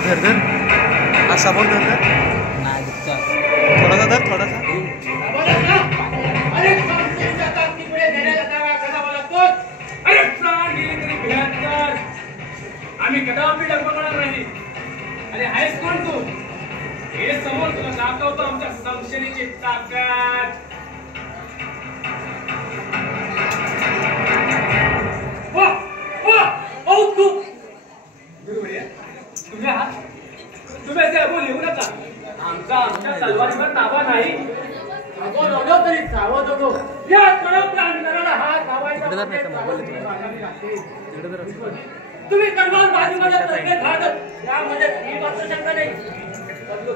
धर धर असा पण धर धर थोडासा धर थोडासा आम्ही कदापि डगमगणार नाही. अरे हायस कोण तू? हे समोर तुला दाखवतो आमच्या संशयीची ताकद. तुम्ही असे बोल येऊ नका. आमच्या तलवारीवर ताबा नाही. तरी सावध होतो. या कडक प्राणीला हात लावायचा. तुम्ही तलवार बाजूमध्ये तसले धाडत यामध्ये ही मात्र शंका नाही.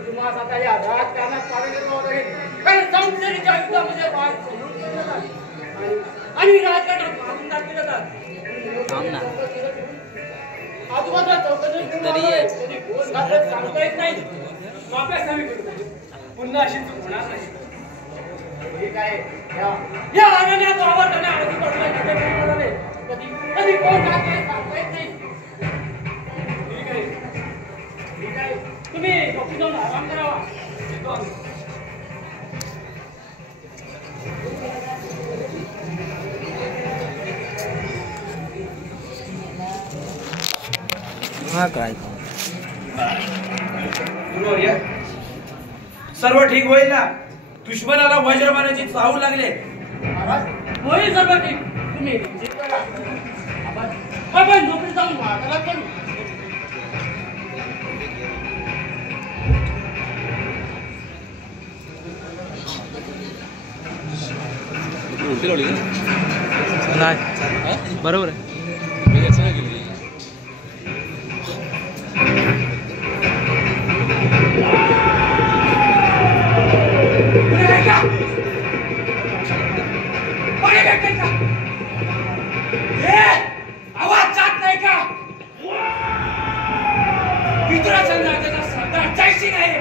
तुम्हाला आता या राजकारणात पारंगत वगैरे कारण संशयीच्या युद्धामध्ये भाग आणि राजकारणात भागून टाकले जातात. आजूबाजूला चौकशी सांगता येत नाही. पुन्हा अशी चूक होणार नाही. या अनन्यात आवडताना अगदी पडला कधी कधी कोण सांगता येत नाही. ठीक आहे तुम्ही डॉक्टर जाऊन आराम करावा. काय सर्व ठीक होईल ना? दुश्मनाला वज्रबाणाची चाहूल लागले. होईल सर्व ठीक. तुम्ही नोकरी जाऊन वाटायला करू. नाही बरोबर आहे. आवाज जात नाही का? विदुराच्या नात्याचा सरदार जयसिंग आहे.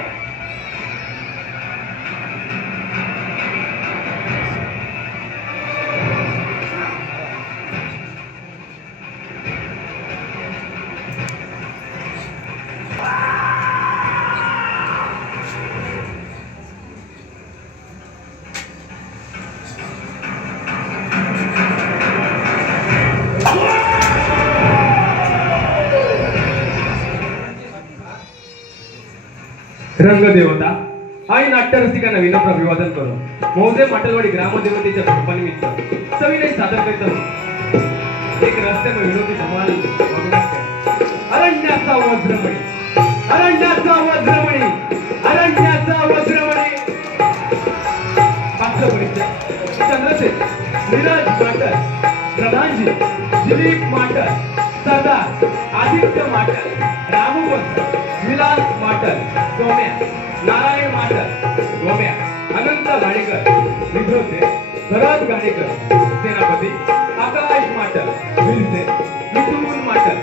रंगदेवता आणि नाट्यरसिकांना विनम्र अभिवादन करून महोदय पाटलवाडी ग्रामदेवतेच्या कृपानिमित्त सविनय सादर करतो. एक रस्त्यावर विनोदी समाज अरण्याचा वज्रमणी, अरण्याचा वज्रमणी, अरण्याचा वज्रमणी. पात्र परिचय चंद्रशेखर नीरज माटर, प्रधानजी दिलीप माटर, सरदार आदित्य माटर, रामवंश विलास माटर, सोम्या नारायण माटर, गोम्या अनंत गाडेकर, विधोते भरत गाडेकर, सेनापती आकाश माटर, विलसे मिथुन माटर,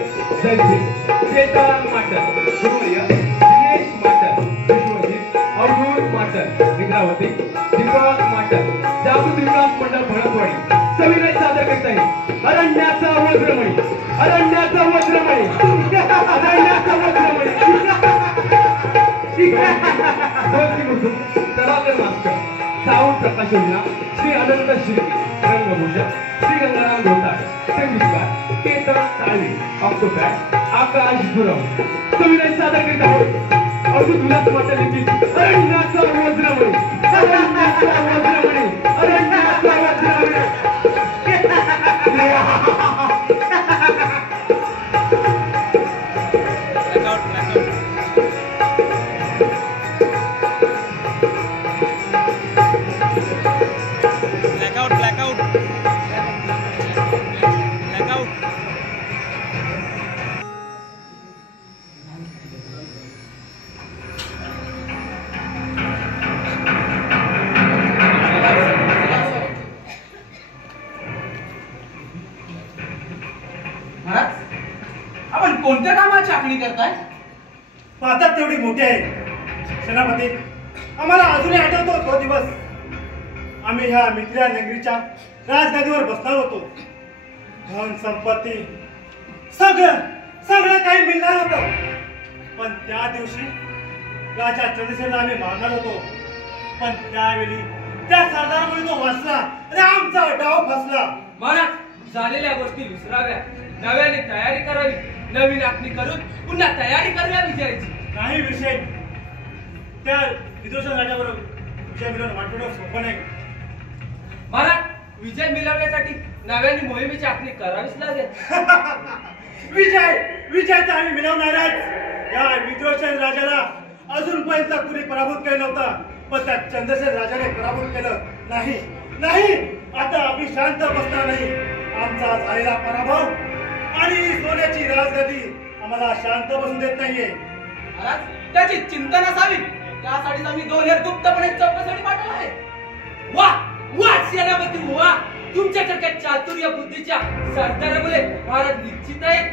जयसिंग चेतन माटर, सूर्य दिनेश माटर, विश्वजित अवधूत माटर, निद्रावती दीपक माटर, जागृत विकास मंडळ भरतवाडी सविनय सादर करता येईल. अरण्याचा वज्रमणी, अरण्याचा वज्रमणी, अरण्याचा वज्रमणी. तलाकर मास्टर सावंत प्रकाश योजना श्री अनंत शिर्के रंगभूषण श्री गंगाराम धोताड संगीतकार केतन साळवी ऑक्टोपॅड आकाश गुरव सविनय सादर करीत आहोत. अवधूत विलास माटर लिखित अरण्याचा वज्रमणी, अरण्याचा वज्रमणी, अरण्याचा वज्रमणी. कोणत्या कामाची आखणी करताय? पाहतात तेवढी मोठी आहे सेनापती. आम्हाला अजूनही आठवतो तो दिवस. आम्ही ह्या मित्र्या नगरीच्या राजगादीवर बसणार होतो. धन संपत्ती सगळं सगळं काही मिळणार होतं. पण त्या दिवशी राजा चंद्रसेनला आम्ही मारणार होतो, पण त्यावेळी त्या सरदारामुळे तो वाचला आणि आमचा डाव फसला. महाराज, झालेल्या गोष्टी विसराव्या, नव्याने तयारी करावी, नवीन आखणी करून पुन्हा तयारी करूया विजयाची. नाही विषय, त्या विदूषण राजाबरोबर विजय मिळवणं वाटवणं सोपं नाही. महाराज, विजय मिळवण्यासाठी नव्याने मोहिमेची आखणी करावीच लागेल. विजय तर आम्ही मिळवणारच. या विदूषण राजाला अजूनपर्यंत कुणी पराभूत केलं नव्हतं, पण त्या चंद्रसेन राजाने पराभूत केलं नाही. आता आम्ही शांत बसणार नाही. आमचा झालेला पराभव आणि सोन्याची राजगदी आम्हाला शांत बसू देत नाहीये. महाराज, त्याची चिंता नसावी, त्यासाठीच आम्ही 2 गुप्तपणे चौकसाठी पाठवलं आहे. वा वा सेनापती वा, तुमच्यासारख्या चातुर्य बुद्धीच्या सरदारामुळे महाराज निश्चित आहे.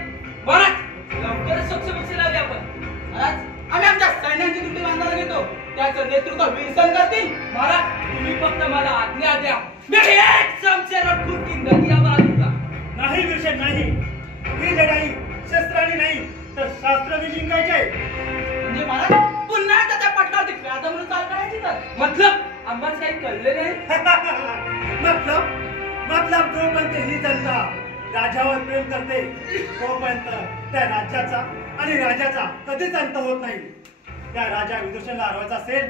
महाराज, लवकरच सक्षम लावले आपण. महाराज, आम्ही आमच्या सैन्यांची तुमची बांधायला घेतो, त्याचं नेतृत्व विल्सन करतील. महाराज, तुम्ही फक्त मला आज्ञा द्या, मी एक शमशेरवर फुंकीन दर्यावर आणून. नाही विषय नाही, ही लढाई शस्त्रांनी नाही तर शास्त्राने जिंकायचे. म्हणजे महाराज, पुन्हा त्याच्या पटकावरती व्याध म्हणून चाल करायची तर मतलब आम्हाला काही कळले नाही. मतलब जोपर्यंत ही जनता राजावर प्रेम करते तोपर्यंत त्या राज्याचा आणि राजाचा कधीच अंत होत नाही. त्या राजा विदूषणला हरवायचा असेल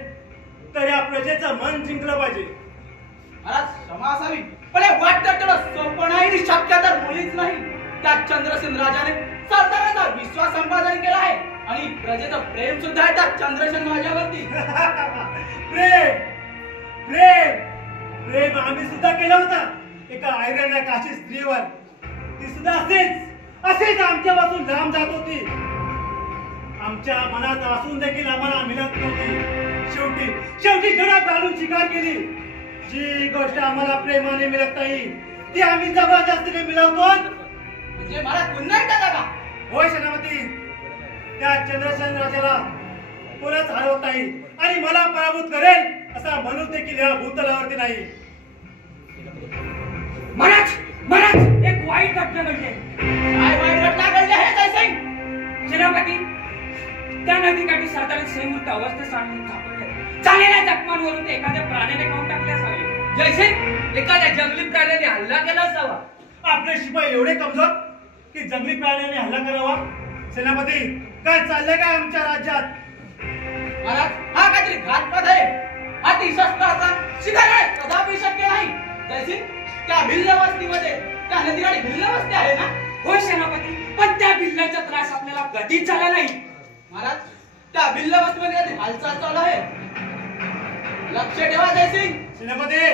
तर या प्रजेचं मन जिंकलं पाहिजे. महाराज, क्षमा असावी, पण हे वाटतं तेवढं सोपं नाही आणि शक्य तर मुळीच नाही. त्या चंद्रसेन राजाने सरदाराचा विश्वास संपादन केला आहे आणि प्रजेचं प्रेम सुद्धा आहे त्या चंद्रसेन राजावरती. प्रेम आम्ही सुद्धा केलं होतं एका आयरन काशी स्त्रीवर. ती सुद्धा असेच आमच्यापासून लांब जात होती. आमच्या मनात असून देखील आम्हाला मिळत नव्हती. शेवटी घरात घालून शिकार केली. जी गोष्ट आम्हाला प्रेमाने मिळत नाही ती आम्ही जबरदस्तीने मिळवतो. म्हणजे महाराज पुन्हा एकदा जागा. होय सेनापती, त्या चंद्रसेन राजाला कोणच हरवत नाही आणि मला पराभूत करेल असा म्हणून देखील या भूतलावरती नाही. महाराज, एक वाईट घटना घडली. काय वाईट घटना घडली आहे जयसिंग? सेनापती, त्या नदीकाठी साधारण सैमूर्त अवस्थेत सापडले. झालेल्या जखमांवरून ते एखाद्या प्राण्याने खाऊन टाकले असावे. जयसिंग, एखाद्या जंगली प्राण्याने हल्ला केला असावा. आपले शिपाई एवढे कमजोर की जंगली प्राण्याने हल्ला करावा. सेनापती, काय चाललंय काय आमच्या राज्यात? महाराज, हा काहीतरी घातपात आहे. अतिशस्त्राचा शिकार कदापि शक्य नाही. जयसिंग, त्या भिल्ल वस्तीमध्ये त्या नदीकाठी भिल्ल वस्ती आहे ना? होय सेनापती, पण त्या बिल्लाचा त्रास आपल्याला कधीच झाला नाही. महाराज, त्या भिल्ल वस्तीमध्ये काहीतरी हालचाल चालू आहे. लक्ष ठेवा जयसिंग. सेनापती,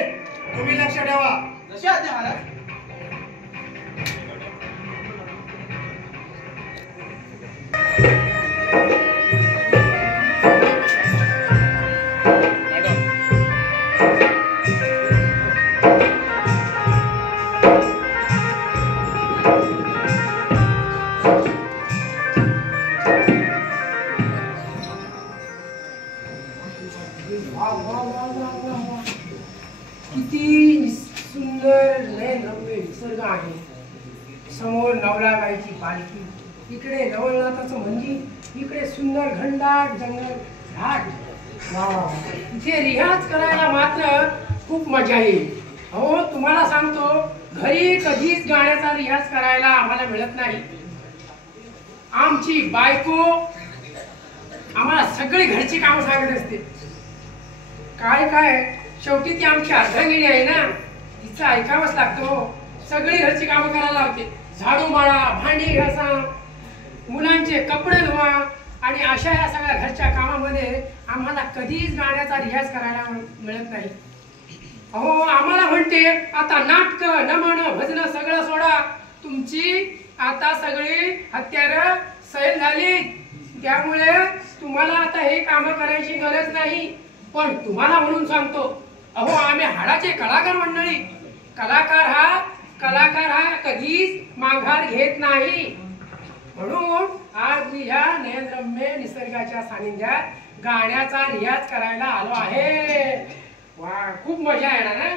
तुम्ही लक्ष ठेवा. जसे आज्ञा महाराज. किती सुंदर नयनरम्य निसर्ग आहे. समोर नवलाबाईची पालखी, इकडे नवलनाथाचं मंदिर, इकडे सुंदर घनदाट जंगल घाट. इथे रियाज करायला मात्र खूप मजा येईल. हो, तुम्हाला सांगतो, घरी कधीच गाण्याचा रियाज करायला आम्हाला मिळत नाही. आमची बायको आम्हाला सगळी घरची कामं सांगत असते. काय शेवटी ती आमची अर्धांगिनी आहे ना, तिचं ऐकावंच लागतं. सगळी घरची कामं करायला लावते. झाडू मारा, भांडी घासा, मुलांचे कपडे धुवा आणि अशा या सगळ्या घरच्या कामामध्ये आम्हाला कधीच गाण्याचा रियाज करायला मिळत नाही. अहो, आम्हाला म्हणते आता नाटक, नमन, भजन सगळं सोडा. तुमची आता सगळी हत्यारं सैल झाली, त्यामुळे तुम्हाला आता हे कामं करायची गरज नाही. पण तुम्हाला म्हणून सांगतो, अहो, आम्ही हाडाचे कलाकार मंडळी. कलाकार हा कधीच माघार घेत नाही. म्हणून आज मी ह्या नयनरम्य निसर्गाच्या सानिध्यात गाण्याचा रियाज करायला आलो आहे. वा, खूप मजा येणार ना?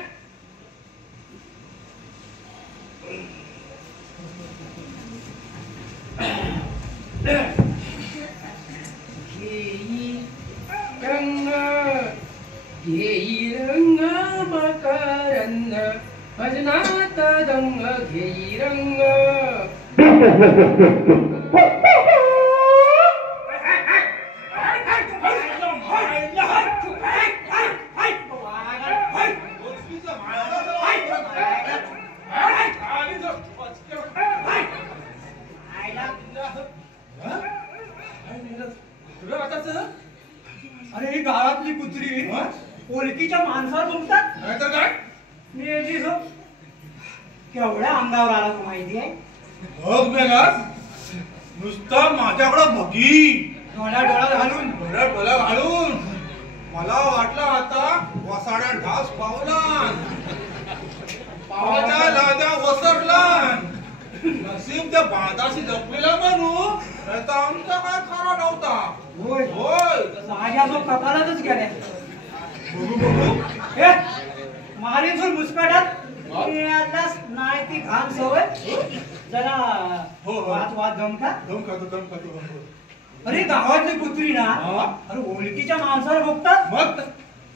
भजनात दंग घेई रंग. अरे ही गावातली कुत्री ओळखीच्या माणसावर बोलतात. मी केवढ्या अंगावर आला तू माहिती आहे. बघ बेगास नुसता माझ्याकडे बघी डोळ्यात घालून मला वाटलं आता वसाड्या ढास पावला पावाच्या लाद्या वसरला. नसीब त्या बांधाशी जपलेला म्हणू नाही तर आमचा काय खरा नव्हता. होय होय माझ्या जो कपालातच गेल्या. मारीन सोड मुस्काटात नाही ती घाण सवय जरा वाद जमता. अरे गावातली कुत्री ना अरे ओळखीच्या माणसावर बघतात. मग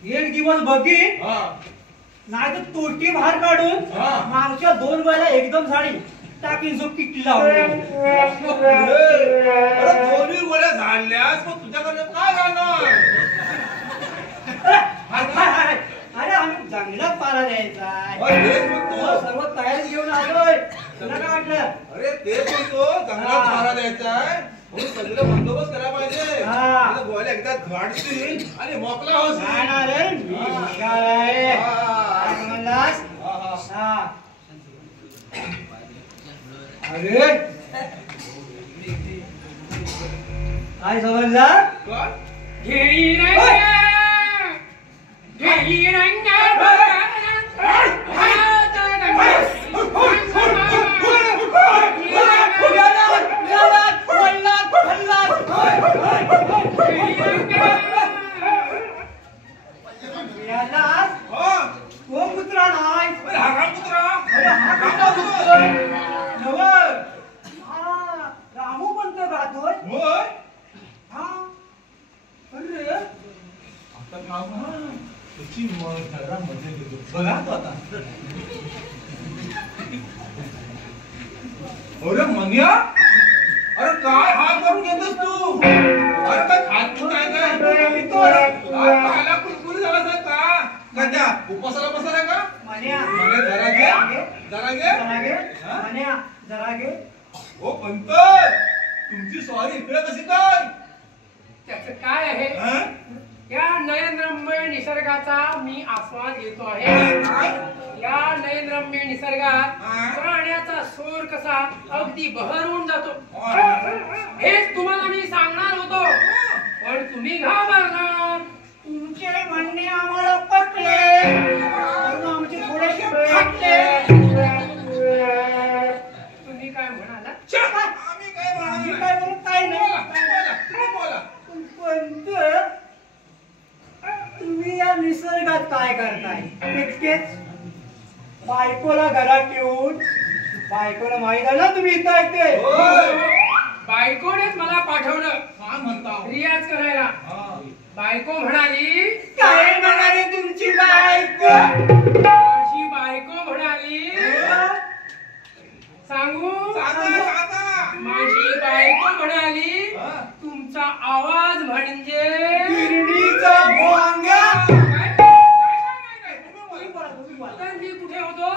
एक दिवस बघी नाही तर तोटी बाहेर काढून मागच्या 2 वेळेला एकदम साडी टाकीन जो किटला. दोन्ही गोळ्या झाल्यास मग तुझ्याकडे काय राहणार. अरे आम्ही जंगलात पारा द्यायचा सर्व तयारी घेऊन आलोय. तुला काय वाटलं. अरे ते म्हणतो जंगलात मारा द्यायचा आहे म्हणून सगळं बंदोबस्त करायला पाहिजे. गोळ्या एकदा घाडतील आणि मोकला होस. अरे काय समजला. घेई रंग घेई रंग तो कुत्रा नाही रामू पण तो गातोय. हा अरे आता त्याची जरा मजा घेतो बघा तो आता. अरे मनिया अरे काय हात करून घेतोस तू. अरे काय खात खायला कुरकुरी झाला का त्या उपासाला बसला का. जरा घे. हो पंत तुमची सॉरी इकडे कशी काय. त्याचं काय आहे या नयनरम्य निसर्गाचा मी आस्वाद घेतो आहे. या नयनरम्य निसर्गात प्राण्याचा स्वर कसा अगदी बहरून जातो हेच तुम्हाला मी सांगणार होतो पण तुम्ही घाबरणार. तुमचे म्हणणे आम्हाला पटले आमचे थोडेसे फाटले. तुम्ही काय म्हणाला. आम्ही काय बोलू काय नाही. बोला पण तुम्ही या निसर्गात काय करताय. इतकेच बायकोला घरात ठेवून बायकोला माहित आहे ना तुम्ही इथं येते. बायकोनेच मला पाठवलं काय म्हणता रियाज करायला. बायको म्हणाली काय म्हणाली तुमची बायको. माझी बायको म्हणाली सांगू माझी बायको म्हणाली तुमचा आवाज म्हणजे गिरणीचा भोंगा. तर मी कुठे होतो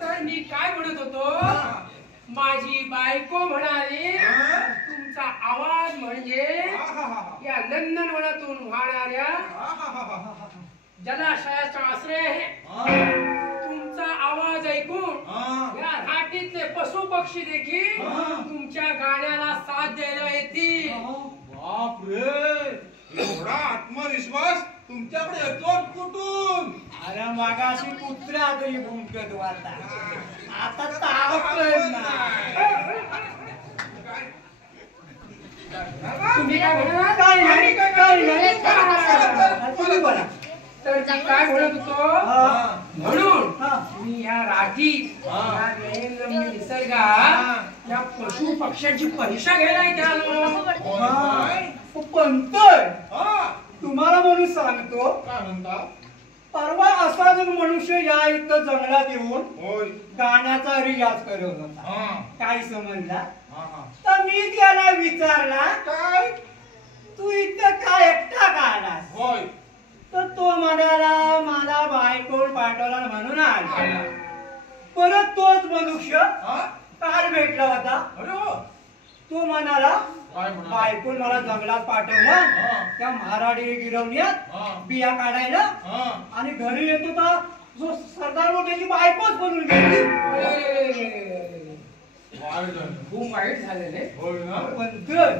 तर मी काय म्हणत होतो माझी बायको म्हणाली तुमचा आवाज म्हणजे या नंदनवनातून वाहणाऱ्या जलाशयाचा आश्रय आहे. तुमचा आवाज ऐकून या घाटीतले पशु पक्षी देखील तुमच्या गाण्याला साथ द्यायला येतील. बाप रे एवढा आत्मविश्वास तुमच्याकडे येतो कुठून. अरे मागाशी कुत्रा तरी भुंकत वाटता आता तावत तुम्ही काय म्हणा काय नाही तुम्ही बोला. तर मी काय म्हणत होतो म्हणून मी या राठीत या नयनरम्य निसर्गात या पशु पक्ष्यांची परीक्षा घ्यायला इथे आलो. पंत तुम्हाला म्हणून सांगतो काय म्हणता परवा असाच एक मनुष्य या इथं जंगलात येऊन होय गाण्याचा रियाज करत होता. हा काय समजला? हा हा तर मी त्याला विचारला, काय तू इथं काय एकटा का आलास? होय तर तो म्हणाला, मला बायको पाठवला म्हणून आला. परत तोच मनुष्य हा काल भेटला होता. अरे हो तो म्हणाला, काय म्हणाला? बायको मला जंगलात पाठवलं हा. त्या महाराडी गिरवण्यात हा. बिया काढायला, हा आणि घरी येतो तर जो सरदार त्याची बायकोच बनून गेली. वाईट झालं. खूप वाईट झालेले. होय ना पण तर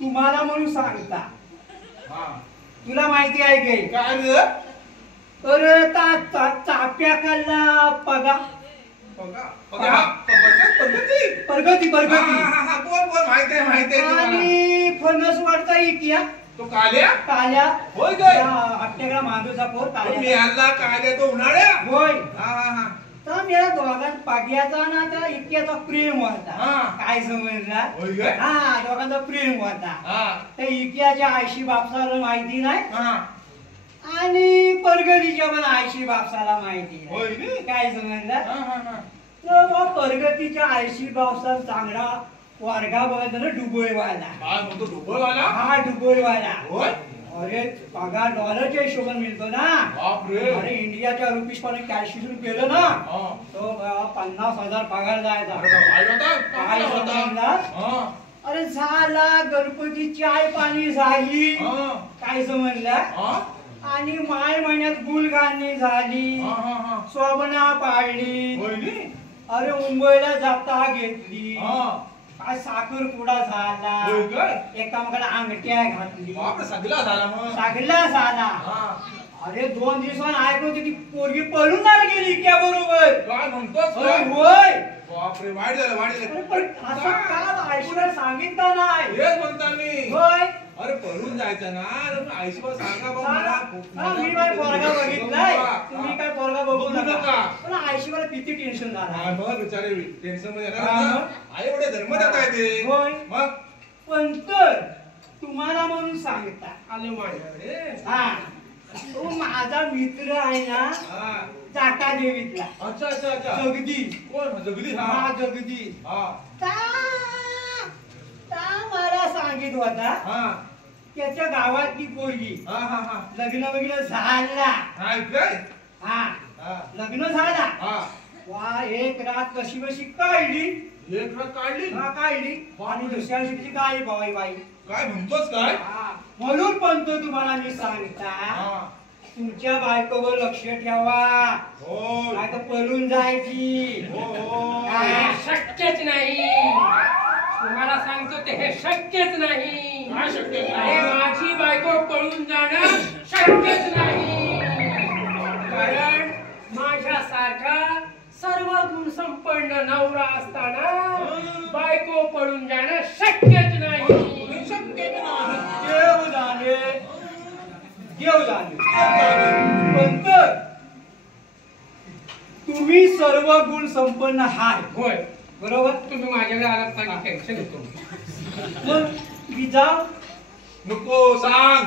तुम्हाला म्हणून सांगता, हा तुला माहिती आहे की काय रे तर चाप्या खाल्ला पगा बघा बघा हा पद्धती प्रगती हा हा बोल माहिती आहे तुम्हाला. आणि फणस वाढता इकिया तो काल्या काल्या होय काय हट्टेगडा मांडूचा पोर मी काल्या आणला काल्या तो उन्हाळ्या होय. हा हा हा तर मेरा दोघांत पाग्याचा ना त्या इतक्याचा प्रेम होता. हा. काय समजला? होय काय हा दोघांचा प्रेम होता. हा त्या इतक्याच्या आयशी बापसाला माहिती नाही, हा आणि परगतीच्या पण आयशी बापसाला माहिती होय नाही. नी? काय समजला? हा हा हा तर मग परगतीच्या आयशी बापसा चांगला वर्गा बघत ना डुबोळवाला. काय म्हणतो डुबळवाला हा डुबोळवाला. होय अरे पगार डॉलरच्या हिशोबाने मिळतो ना. बापरे अरे इंडियाच्या रुपीज पण कॅल्क्युलेशन केलं ना, हा तो 50,000 पगार जायचा. काय होता काय काय होता समजला? हा अरे झाला गणपती चाय पाणी झाली. हा काय समजला? हा आणि माय महिन्यात गुलगाणी झाली, हा हा स्वप्ना पाडली. होय नी अरे मुंबईला जाता घेतली. हा काय साखरपुडा झाला, होय काय एकामेकाला अंगठ्या घातली, बापरे सगळा झाला मग सगळा झाला. हा अरे 2 दिवसांनी ऐकून ती पोरगी पळून आली गेली इतक्या बरोबर. काय म्हणतोस अरे काय होय. बापरे वाईट झालं वाईट अरे झालं पण असं का ऐश्वर्या सांगितलं नाही? हेच म्हणता मी होय. अरे पळून जायचं ना आयुष्यभर सांगा बा सांगा. मला हा, मी काय पोरगा बघितलाय, तुम्ही काय पोरगा बघू बघू नका. नका. पण ऐश्वर्या किती टेन्शन झाला. काय बघ बिचारे टेन्शन मध्ये येणार हा, ना. मग? आई एवढे धर्म देत आहे ते होय. मग पण तर तुम्हाला म्हणून सांगता, आले माझ्याकडे हा तो माझा मित्र आहे ना, हा जाका देवीतला अच्छा अच्छा अच्छा जगदीश. कोण जगदी हा हा जगदीश. हा ता मला सांगित होता हा त्याच्या गावातली पोरगी हा हा हा लग्न वगैरे झाला. हा काय हा हा लग्न झाला. हा वा एक रात कशी कशी काढली. एक रात काढली हा काढली आणि दुसऱ्या दिवशी तिची गाय बाई बाई. काय म्हणतोस काय हा, म्हणून पण तो तुम्हाला मी सांगता, हा तुमच्या बायकोवर लक्ष ठेवा, हो नाही तर पळून जायची. हो हा. शक्यच नाही. तुम्हाला सांगतो ते हे शक्यच नाही. काय शक्य अरे माझी बायको पळून जाणं शक्यच नाही. कारण माझ्यासारखा सर्व गुण संपन्न नवरा असताना बायको पळून जाणं शक्यच नाही. देव जाणे, देव जाणे. पण तर तुम्ही सर्व गुण संपन्न आहात, होय बरोबर? तुम्ही माझ्याकडे आलात ना की टेन्शन घेतो. मग मी जाऊ, नको सांग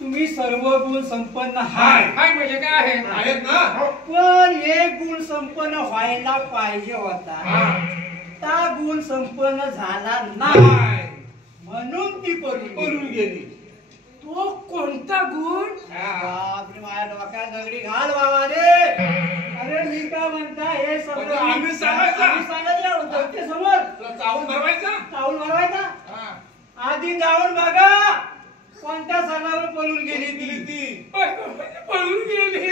तुम्ही सर्व गुण संपन्न आहात, काय म्हणजे काय आहे? आहेत ना पण एक गुण संपन्न व्हायला पाहिजे होता, त्या गुण संपन्न झाला नाही, काय म्हणून ती पळून गेली तो कोणता गुण? बापरे, माझ्या डोक्यात दगडी घाल बाबा रे. अरे मी काय म्हणता, हे सगळं पण आम्ही सांगायचं. आम्ही सांगितलं होतं ते समोर तुला चावून भरवायचा चावून मारवायचा. हा आधी जाऊन बघा कोणत्या सणावर पळून गेली गेली ती. ती पळून गेली.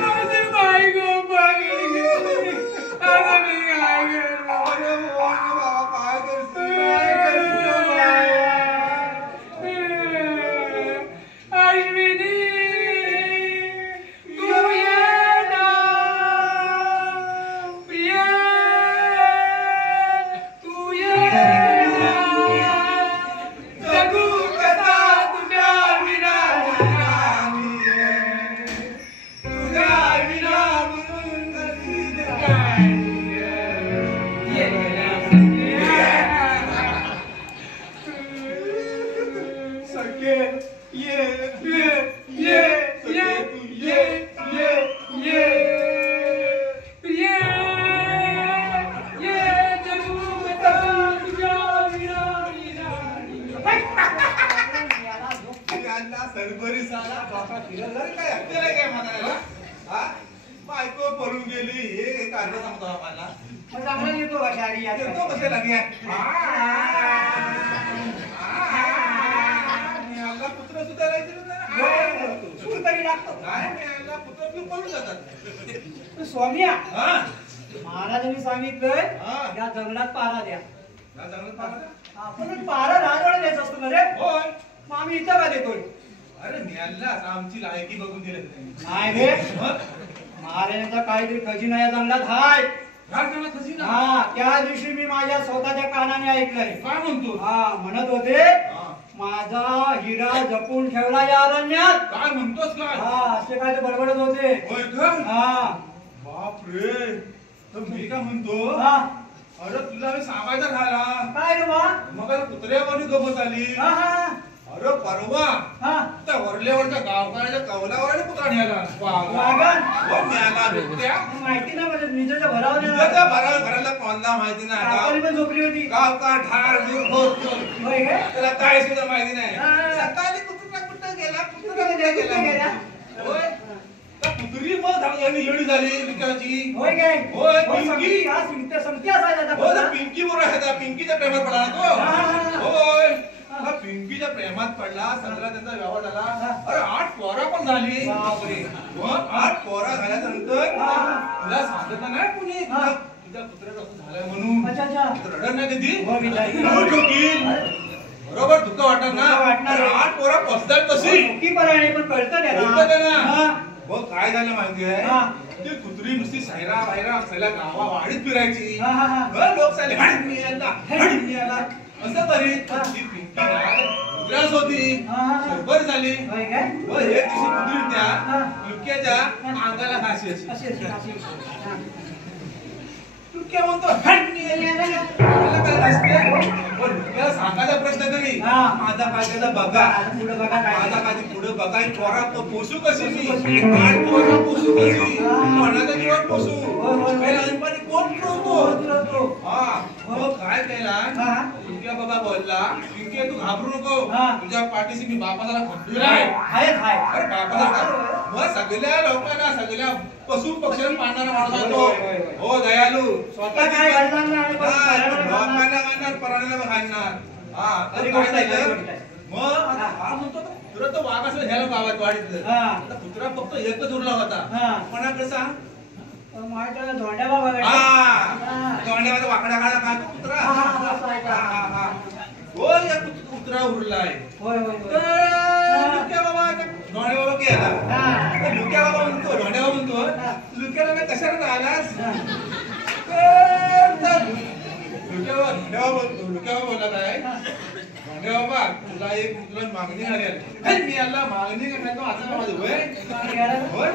माझी बायको पळून गेली. आता मी काय करू? अरे हो ना बाबा काय करते काय करतो बाया? अश्विनी, तू ये ना. आम्हाला मग चांगला येतो का शाळी येतो कसे लागे पुत्र सुद्धा तरी लागतो नाही पुत्र घेऊन पळून जातात स्वामी हा महाराजांनी सांगितलंय हा. या जंगलात पारा द्या या जंगलात पाहता? आपण पारा राजवाडा द्यायचा असतो ना रे होय मग आम्ही इथं का देतोय अरे न्यायला आमची लायकी बघून दिले नाही रे महाराजांचा काहीतरी खजिना या जंगलात हाय हा त्या दिवशी मी माझ्या स्वतःच्या कानाने ऐकलंय काय म्हणतो हा म्हणत होते माझा हिरा जपून ठेवला या अरण्यात काय म्हणतोस काय हा असे काय ते बडबडत होते होय का हा बाप रे तर मी काय म्हणतो हा अरे तुला मी सांगायचा झाला काय रे बा मग कुत्र्यावर गमत आली हा हा अरे परवा हा त्या वरल्यावरच्या गावकऱ्याच्या कवलावर कुत्रा न्यायला वागण? न्यायला बिबट्या. माहिती ना म्हणजे निजाच्या भरावर तुझ्या घराला कोणला माहिती नाही आपण पण झोपली होती गाव का ठार दूर होय काय त्याला काय सुद्धा माहिती नाही हा. सकाळी कुत्रा कुठं गेला कुत्रा कुठं कुठं गेला? गेला होय त्या कुत्री मग धावल्याने येडी झाली बिचाराची होय काय होय, होय, पिंकी. संगती, हा, संगती असायचा त्या हो त्या कुत्रा. पिंकी बरोबर आहे त्या पिंकीच्या प्रेमात पडला ना हा. तो होय त्या पिंकीच्या प्रेमात पडला सगळा त्यांचा व्यवहार झाला अरे 8 पोरा पण झाली बापरे. हो 8 पोरा झाल्यानंतर तुला सांगितलं नाही कुणी तुझ्या कुत्र्याचं असं झालंय म्हणून अच्छा अच्छा रडत नाही कधी हो, मी जाईन. हो, ठोकील. बरोबर दुःख वाटत ना दुःख वाटणार. 8 पोरा पसतात कशी नक्की पराणे पण कळतं कळतं त्याला ना? हा. हो काय झालं माहितीये हा. ती कुत्री नुसती सायरा बायरा सगळ्या गावा वाडीत फिरायची हा, हा, हा. हो, लोक साले हाडीत मिळाला असं करीत हा. ती पिंकी ना कुत्र्याच होती हा, हा, हा. बरोबर झाली होय काय व एक दिवशी कुत्री त्या हा. तुक्याच्या अंगाला घाशी अशी अशी अशी अशी हा. तुक्या म्हणतो त्याला काय घासते? पण तुक्याला सांगायचा प्रश्न करी हा. माझा कायद्याला बघा आता पुढं बघा काय माझा काधी पुढे बघा ही पोरा पोसू कशी मी आठ पोरा पोसू कशी कोणाच्या जीवात पोसू पहिला लहानपणी कोण पुरवतो हा मग काय केला हा. तुझ्या बाबा बोलला पिंकी तू घाबरू नको हा. तुझ्या पाठीशी मी बापाला खंबीर आहे हाय हाय अरे बापाला मग सगळ्या लोकांना सगळ्या पशु पक्ष्यांना पाळणारा माणूस आहे होय, होय, तो हो दयालू स्वतः काय घडणार नाही, पण हा, पराण्याला लोकांना घालणार पराण्याला घालणार हा तर खरी काय गोष्ट आहे, खरी झालं गोष्ट आहे. मग हा म्हणतो तुला तो वाघ असं ह्याला गावात वाढीतलं हा. आता कुत्रा फक्त एकच उरला होता हा. कोणाकडे सांग माझ्या धोंड्या बाबा हा दोंड्यामध्ये वाकडा काढा का तो कुत्रा हा, हा, असं आहे का? हा, हा, हा. हो या कुत्रा उरलाय होय होय होय तर लुक्या बाबा धोंड्या बाबा गेला हा. तर लुक्या बाबा म्हणतो धोंड्या बाबा म्हणतो हा. लुक्याला काय कशाला राहिलास हा. लुक्या बाबा बोलला काय धोंड्या बाबा तुला एक तुला मागणी आली मी याला मागणी करण्याचं आता माझं होय होय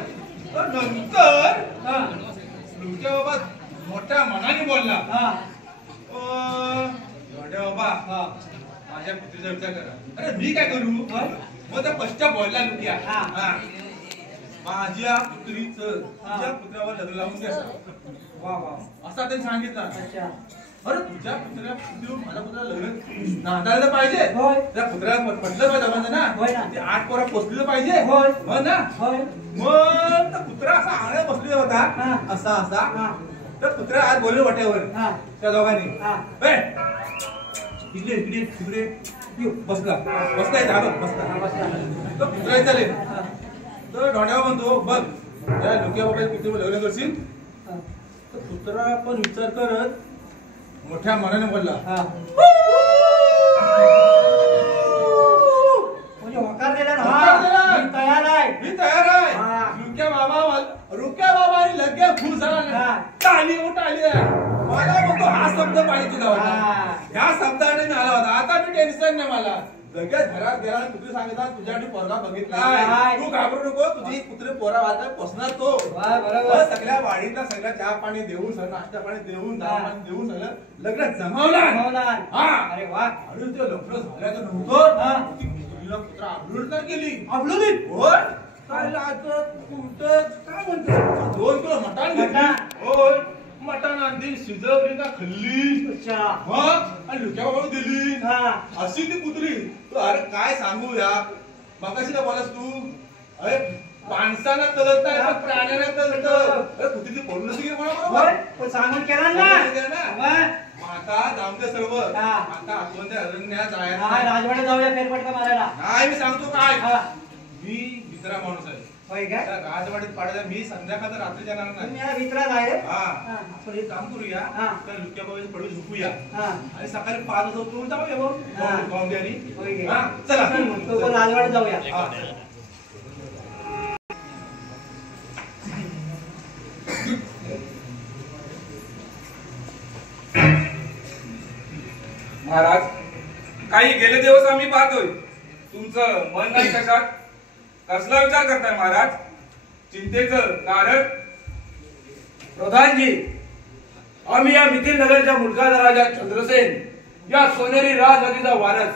तर नंतर हा. लुक्या बाबा मोठ्या मनाने बोलला हा. धोंड्या बाबा हा. माझ्या पुत्रीचा विचार करा अरे मी काय करू मग त्या पश्चात बोलला लुकिया हा. हा. माझ्या पुत्रीचं तुझ्या पुत्रावर लग्न लावून द्या वा वा असा त्यांनी सांगितलं अच्छा अरे तुझ्या पुत्रीवर माझ्या पुत्राला लग्न नांदायला पाहिजे होय. त्या पुत्राला पटलं पाहिजे म्हणजे होय ना ना. ते 8 पोरा पोचलेलं पाहिजे होय. हो ना होय मग त्या कुत्रा असा आळ्या बसलेला होता हा. असा असा हा. तर कुत्रा आज बोलले वाट्यावर हा. त्या दोघांनी हा. ए, इकडे इकडे तिकडे येऊ, बसला बसलाय जागा बसला हा, बसला. तो कुत्रा चालेल हा. तर ढोंड्या म्हणतो बघ त्या लोक्या बाबा कुत्रीवर लग्न करशील हा. तर कुत्रा पण विचार करत मोठ्या मनाने बोलला हा. म्हणजे होकार दिला ना होकार दिला. हा. मी तयार आहे मी तयार आहे हा. रुक्या बाबा लगे खुश हा. झाला टाळी उठाली मला म्हणतो हा शब्द पाहिजे तुला होता हा. ह्या शब्दाने मी आला होता आता मी टेन्शन नाही मला लगेच घरात गेला आणि कुत्री सांगितला तुझ्यासाठी पोरगा बघितलाय काय? तू घाबरू नको तुझी कुत्री पोरा वाजता पोसणार तो वा, बरोबर. बस सगळ्या वाडीला सगळ्या चहा पाणी देऊन सगळं नाश्ता पाणी देऊन हा. चहा पाणी देऊन सगळं लग्न जमावला जमावणार. हा अरे वा आणि ते लग्न झाल्याचं नव्हतं हा. ती कुत्रीला कुत्रा आबरूडता गेली आपलं होय काय लाजत कुठंच काय म्हणतो 2 किलो मटण घेतली मटण. होय मटण आणली शिजवली का खाल्ली अच्छा मग आणि लुक्या बाबा दिली हा. अशी ती कुत्री तू अरे काय सांगू या मगाशी काय बोलास तू अरे माणसाला तळत नाही पण प्राण्याला तळत कुठे ती पडून नसते की होय, पण सांगून केला ना होय. आता जामते सर्व हा. आता आतमध्ये अरण्यात हा, जायचं राजवाड्यात जाऊया फेरफटका मारायला. नाही मी सांगतो काय हा. मी मित्रा माणूस आहे होय काय त्या राजवाडीत पाडायला मी संध्याकाळ तर रात्री जाणार तुम्ही नाही या भित्रात आहे हा हा. आपण एक काम करूया हा. त्या लुक्या बाबाची पडू झोपूया हा. आणि सकाळी 5 वाजता उठून जाऊया हा. मग पाहुण्यानी होय काय? हा चला चल मग, तो पण राजवाड्यात जाऊया. हा. महाराज काही गेले दिवस आम्ही पाहतोय तुमचं मन नाही कशात कसला विचार करताय महाराज चिंतेचं कारण प्रधानजी आम्ही या मिथिल नगरच्या मुलकाचा राजा चंद्रसेन या सोनेरी राजगादीचा वारस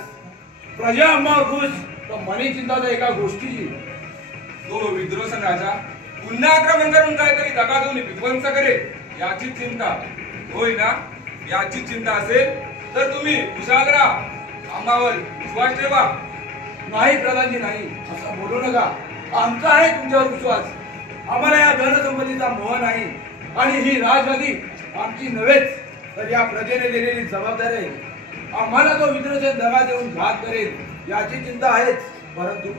प्रजा अम्मा खुश तर मनी चिंताच्या एका गोष्टीची तो विद्रोसन राजा पुन्हा आक्रमण करून काहीतरी दगा देऊन विध्वंस करेल याची चिंता होय ना याची चिंता असेल तर तुम्ही खुशाल राहा आम्हावर विश्वास ठेवा नाही प्रधानजी नाही असं बोलू नका आमचा आहे तुमच्यावर विश्वास आम्हाला या धनसंपत्तीचा मोह नाही आणि ही राजगादी आमची नव्हेच तर या प्रजेने दिलेली जबाबदारी आहे आम्हाला तो विद्रोह दगा देऊन घात करेल याची चिंता आहेच परंतु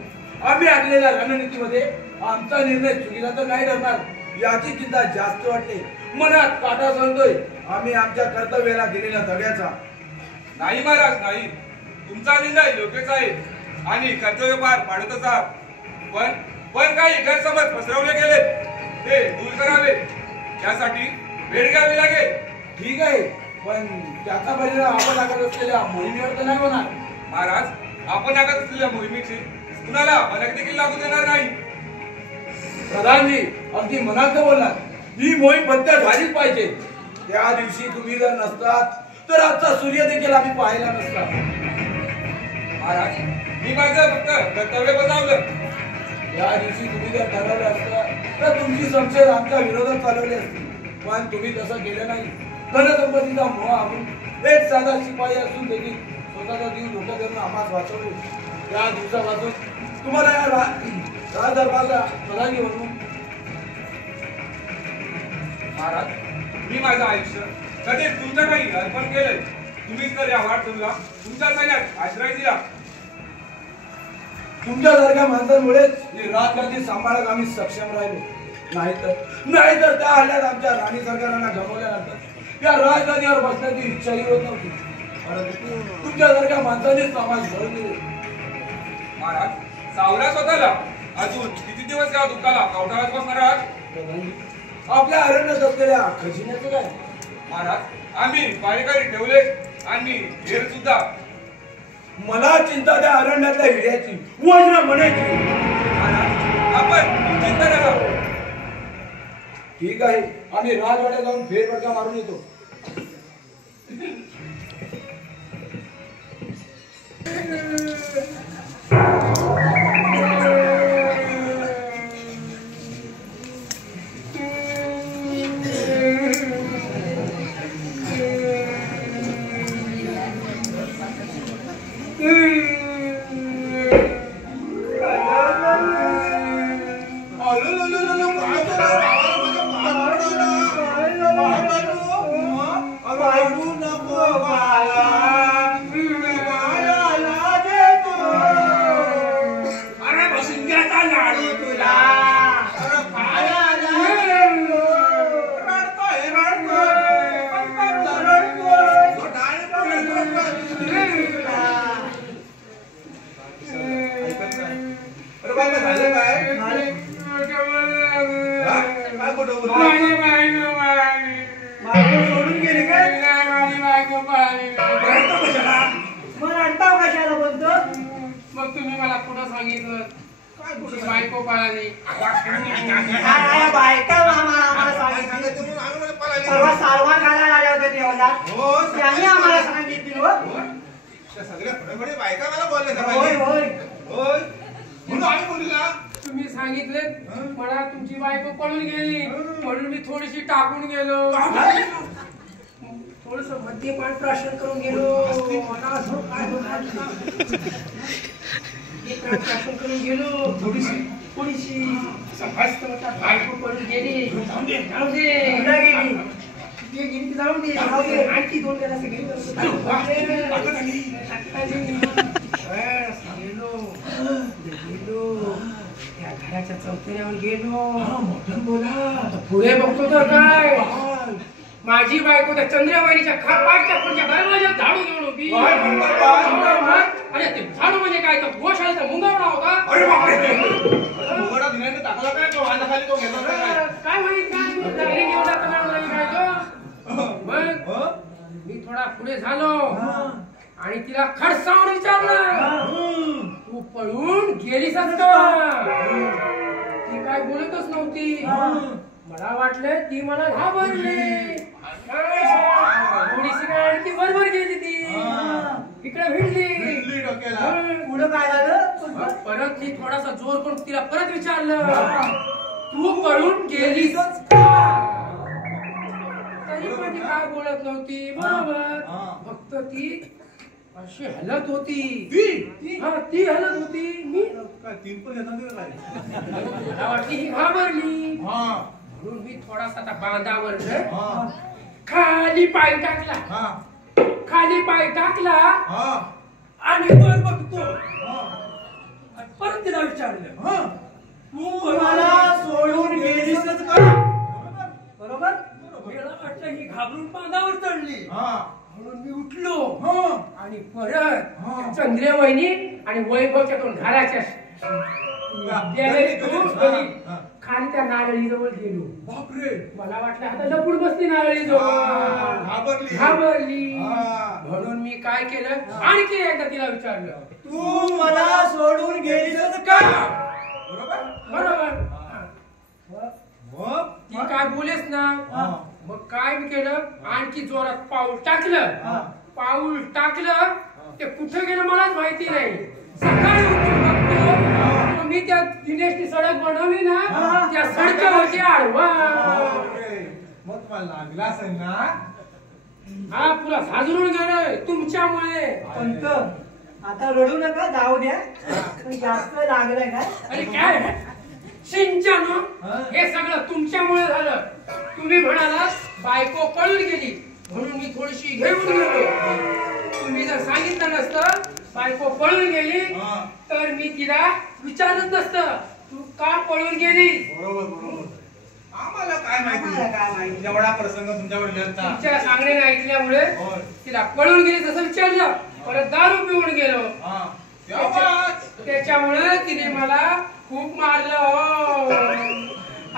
आम्ही आखलेल्या रणनीतीमध्ये आमचा निर्णय चुकीचा तर नाही ठरणार याची चिंता जास्त वाटते मनात काटा सळतोय आम्ही आमच्या कर्तव्याला दिलेल्या दग्याचा नाही महाराज नाही तुमचा निर्णय योग्यच आहे आणि कर्तव्य पार पाडतच आहात पण काही गैरसमज पसरवले गेले ते दूर करावे यासाठी वेळ घ्यावी लागेल ठीक आहे पण त्याचा परिणाम आपण आखत असलेल्या मोहिमेवर तर नाही होणार महाराज आपण आखत असलेल्या मोहिमेची कुणाला फलक देखील लागू देणार नाही प्रधानजी अगदी मनात बोललात ही मोहीम बद्द झालीच पाहिजे त्या दिवशी तुम्ही जर नसतात तर आजचा सूर्य देखील आम्ही पाहायला नसता महाराज मी माझं फक्त कर्तव्य बजावलं या दिवशी तुम्ही जर ठरवलं असतं तर तुमची संशय आमच्या विरोधात चालवली असती पण तुम्ही तसं केलं नाही धनसंपत्तीचा मोह आणून एक साधा शिपाई असून देखील स्वतःचा जीव धोका देऊन आम्हाला वाचवले त्या दिवसापासून तुम्हाला या राजदरबारला प्रधानी म्हणून महाराज मी माझं आयुष्य कधीच तुमच्या काही अर्पण केलंय तुम्हीच तर या वाटूला तुमच्या सैन्यात आश्रय दिला तुमच्यासारख्या माणसांमुळेच ही राजगादी सांभाळत आम्ही सक्षम राहिलो नाहीतर त्या हल्ल्यात आमच्या राणी सरकारांना गमावल्यानंतर या राजगादीवर बसण्याची इच्छाही होत नव्हती परंतु तुमच्यासारख्या माणसांनीच समाज भरून दिले महाराज सावरा स्वतःला अजून किती दिवस या दुःखाला कवटाळत बसणार आहात आपल्या अरण्यात असलेल्या खजिन्याचं काय महाराज आम्ही पाळेकरी ठेवले आणि हेर सुद्धा मला चिंता त्या अरण्यातल्या हिऱ्याची वज्र म्हणायची महाराज आपण चिंता नका ठीक आहे आम्ही राजवाड्यात जाऊन फेरफटका मारून येतो तुम्ही सांगितले मला तुमची बायको पळून गेली म्हणून मी थोडीशी टाकून गेलो थोडस मद्यपान प्राशन करून गेलो प्राशन करून गेलो थोडीशी थोडीशी समजत होता बायको पडून गेली. जाऊ दे आणखी 2 जण गेलो त्या घराच्या चौथऱ्यावर गेलो. बोला पुढे बघतो तर काय माझी बायको त्या चंद्रवाणीच्या खापाच्या पुढच्या दरवाजात झाडू घेऊन उभी. अरे ते झाडू म्हणजे काय तर गोशाळेचा मुंगावणा होता. काय माहित काय घेऊन जाताना मग मी थोडा पुढे झालो आणि तिला खडसावून विचारलं तू पळून गेलीस असतं. ती काय बोलतच नव्हती. मला वाटलं ती मला घाबरली. थोडीशी काय आणखी बरोबर गेली ती इकडे भिडली. पुढं काय झालं? परत ती थोडासा जोर करून तिला परत विचारलं तू पळून गेलीसच का? तरी पण ती काय बोलत नव्हती. बरोबर फक्त ती अशी हलत होती. ती हलत होती. मी मला वाटली ही घाबरली म्हणून मी थोडासा आता बांधावर खाली पाय टाकला आणि वर बघतो. परत तिला विचारलं तू मला सोडून गेलीसच का? बरोबर. मला वाटलं ही घाबरून बांधावर चढली म्हणून मी उठलो आणि परत चंद्रे वहिनी आणि वैभवच्या 2 घराच्या खाली त्या नारळी जवळ गेलो. बापरे मला वाटलं आता लपून बसली नारळी जवळ. घाबरली म्हणून मी काय केलं आणखी एकदा तिला विचारलं तू मला सोडून गेलीसच का? बरोबर. ती काय बोलेस ना. मग काय मी केलं आणखी जोरात पाऊल टाकलं ते कुठे गेलं मलाच माहिती नाही. सकाळी उठून बघतो मी त्या दिनेशनी सडक बनवली ना त्या सडकावरती आडवा. मग मला लागला असेल ना. हा पुरा झाजरून गेलोय तुमच्यामुळे. पंत आता रडू नका जाऊ द्या. जास्त लागलंय का? अरे काय सिंचन हे सगळं तुमच्यामुळे झालं. तुम्ही म्हणाला बायको पळून गेली म्हणून मी थोडीशी घेऊन गेलो. तुम्ही जर सांगितलं नसतं बायको पळून गेली तर मी तिला विचारत नसतं तू का पळून गेली. बरोबर. आम्हाला काय माहिती एवढा प्रसंग तुमच्याकडे तुमच्या सांगण्याने ऐकल्यामुळे तिला पळून गेली तसं विचारलं. परत दारू पिऊन गेलो त्याच्यामुळे तिने मला खूप मारलं.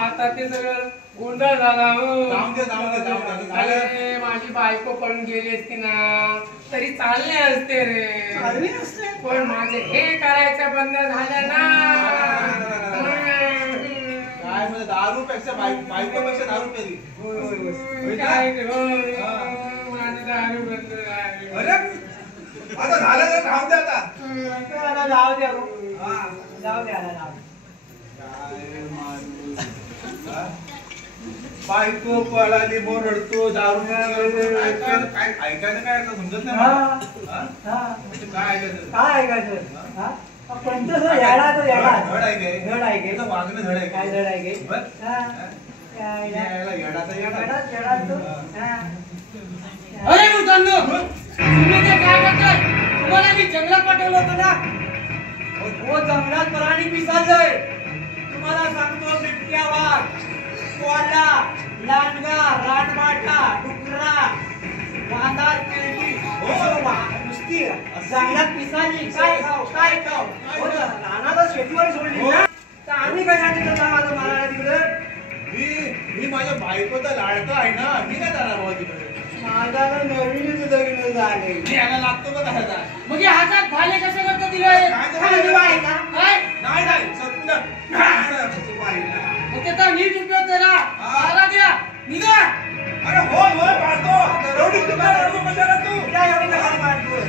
आता ते सगळं गोंधळ झाला. अरे माझी बायको पळून गेली असती ना तरी चालले असते रे. पण माझे हे करायचं बंद झालं ना. काय म्हणजे दारूपेक्षा बायकोपेक्षा दारू पेली. काय माझी दारू बंद झाली. अरे आता झालं तर राहू दे. आता जाऊ द्या. जाऊ द्या. बायको पळाली मग रडतो दारू ऐकायचं काय समजत नाही. काय ऐकायचं पण तसं याडा तो याडा धड आहे काय? धड आहे काय? वागणं धड आहे काय धड आहे अरे मुलांनो तुम्ही ते काय करताय? तुम्हाला मी जंगलात पाठवलं होतं ना. हो जंगलात प्राणी पिसाळलंय. तुम्हाला सांगतो बिबट्या वाघ कोल्हा लांडगा रानमाठा डुकरा वांदार केळी नुसती जंगलात पिसाळली. काय खाव रानाला शेतीवर सोडली ना तर आम्ही काय सांगितलं ना माझं मारायला तिकडे. मी माझ्या बायकोचा लाडका आहे ना. मी काय जाणार बाबा तिकडे. माझा नवीनच लग्न झाले. याला लागतो का त्याचा. मग हे हातात भाले कसे करता दिले? आहे का काय नाही सत्तर मग त्याचा नीट उपयोग करा. आला द्या निघा. अरे होय पाहतो एवढी तुला रडू कशाला तू. त्या एवढी काय मारतो.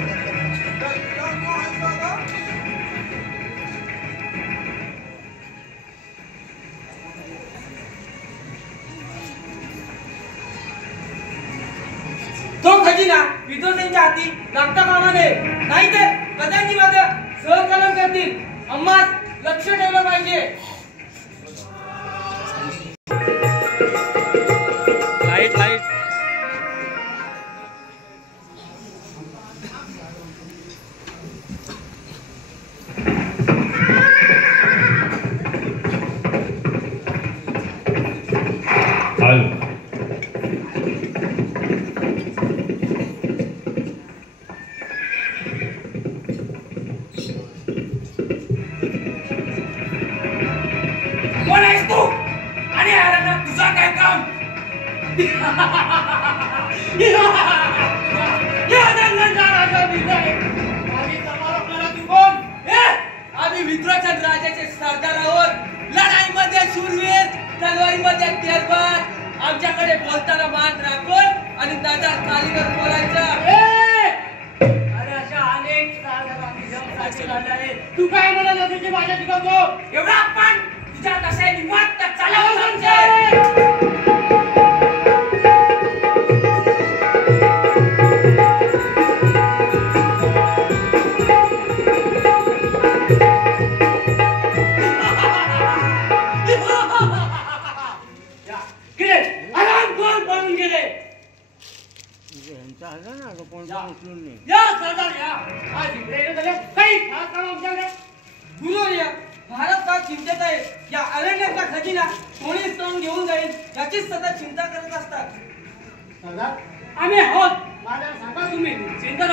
तो खजिना विद्वानांच्या हाती लागता कामा नये. नाही ते कदाचित माझं सहकलन करतील. आम्हास लक्ष ठेवलं पाहिजे. आम्ही मित्राच्या राजाचे सरदार आहोत. लढाईमध्ये शूरवीर, तलवारीमध्ये तेरबाज. आमच्याकडे बोलताना मान राखून आणि दादा तालीवर बोलायचं. अरे अशा अनेक साक्षी आहे. तू काय म्हणत होती माझ्या शिकवतो एवढा आपण तुझ्या कशा निवांत चालावं सांगते. भारत का चिंतेत आहे. या अरण्याचा खजिना कोणी सण घेऊन जाईल याची सतत चिंता करत असतात. आम्ही आहोत. माझ्या सांगा तुम्ही चिंता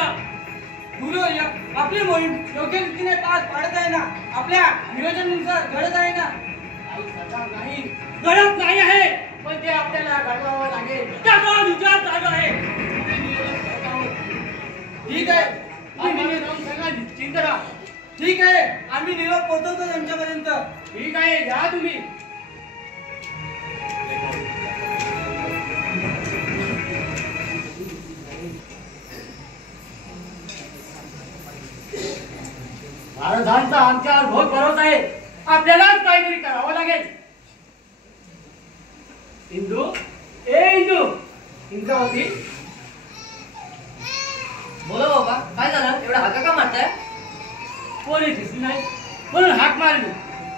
गुरुवर्य, आपली मोहीम योग्य रीतीने पार पाडत आहे ना? आपल्या नियोजनानुसार घडत आहे ना? नाही घडत नाही आहे, पण ते आपल्याला घडवावं लागेल. त्याचा विचार चालू आहे. ठीक आहे, आम्ही जाऊन सांगा चिंता. ठीक आहे, आम्ही निरोप पोहोचवतो त्यांच्यापर्यंत. ठीक आहे, घ्या तुम्ही. महाराजांचा आमच्यावर बहुत भरोसा आहे. आपल्यालाच काहीतरी करावं लागेल. इंदू, ए इंदू, इंद्रावती, बोला बाबा, काय झालं? एवढा हाका का मारताय? कोणी दिसली नाही म्हणून हाक मारली.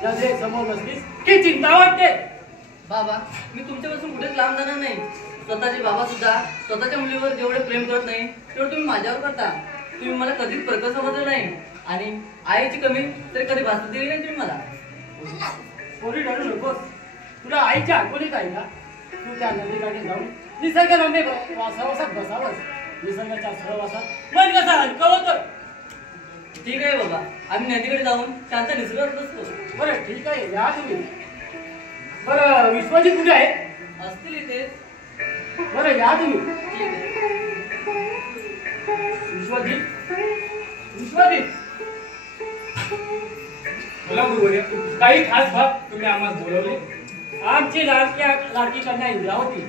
जसे समोर नसलीस की चिंता वाटते. बाबा, मी तुमच्यापासून कुठेच लांब जाणार नाही. स्वतःचे बाबा सुद्धा स्वतःच्या मुलीवर जेवढे प्रेम करत नाही तेवढं तुम्ही माझ्यावर करता. तुम्ही मला कधीच परक समजलं नाही आणि आईची कमी तरी कधी भासू दिली नाही तुम्ही मला. कोणी रडू नकोस. तुला आईच्या आठवणीत आहे ना? तू त्या नदीकाठी जाऊन निसर्गरम्य वासावासात बसावंस. निसर्गाच्या सहवासात मन कसं हलकं होतं. ठीक आहे बाबा, आम्ही नदीकडे जाऊन शांत निसर्गात बसतो. बरं ठीक आहे, या तुम्ही. बरं विश्वजित कुठे आहे? असतील इथे. बरं या तुम्ही. ठीक आहे. विश्वजित, विश्वजित, बोला गुरुवर्य, काही खास बाब तुम्ही आम्हाला बोलवले? आमची लाडकी कन्या इंद्रावती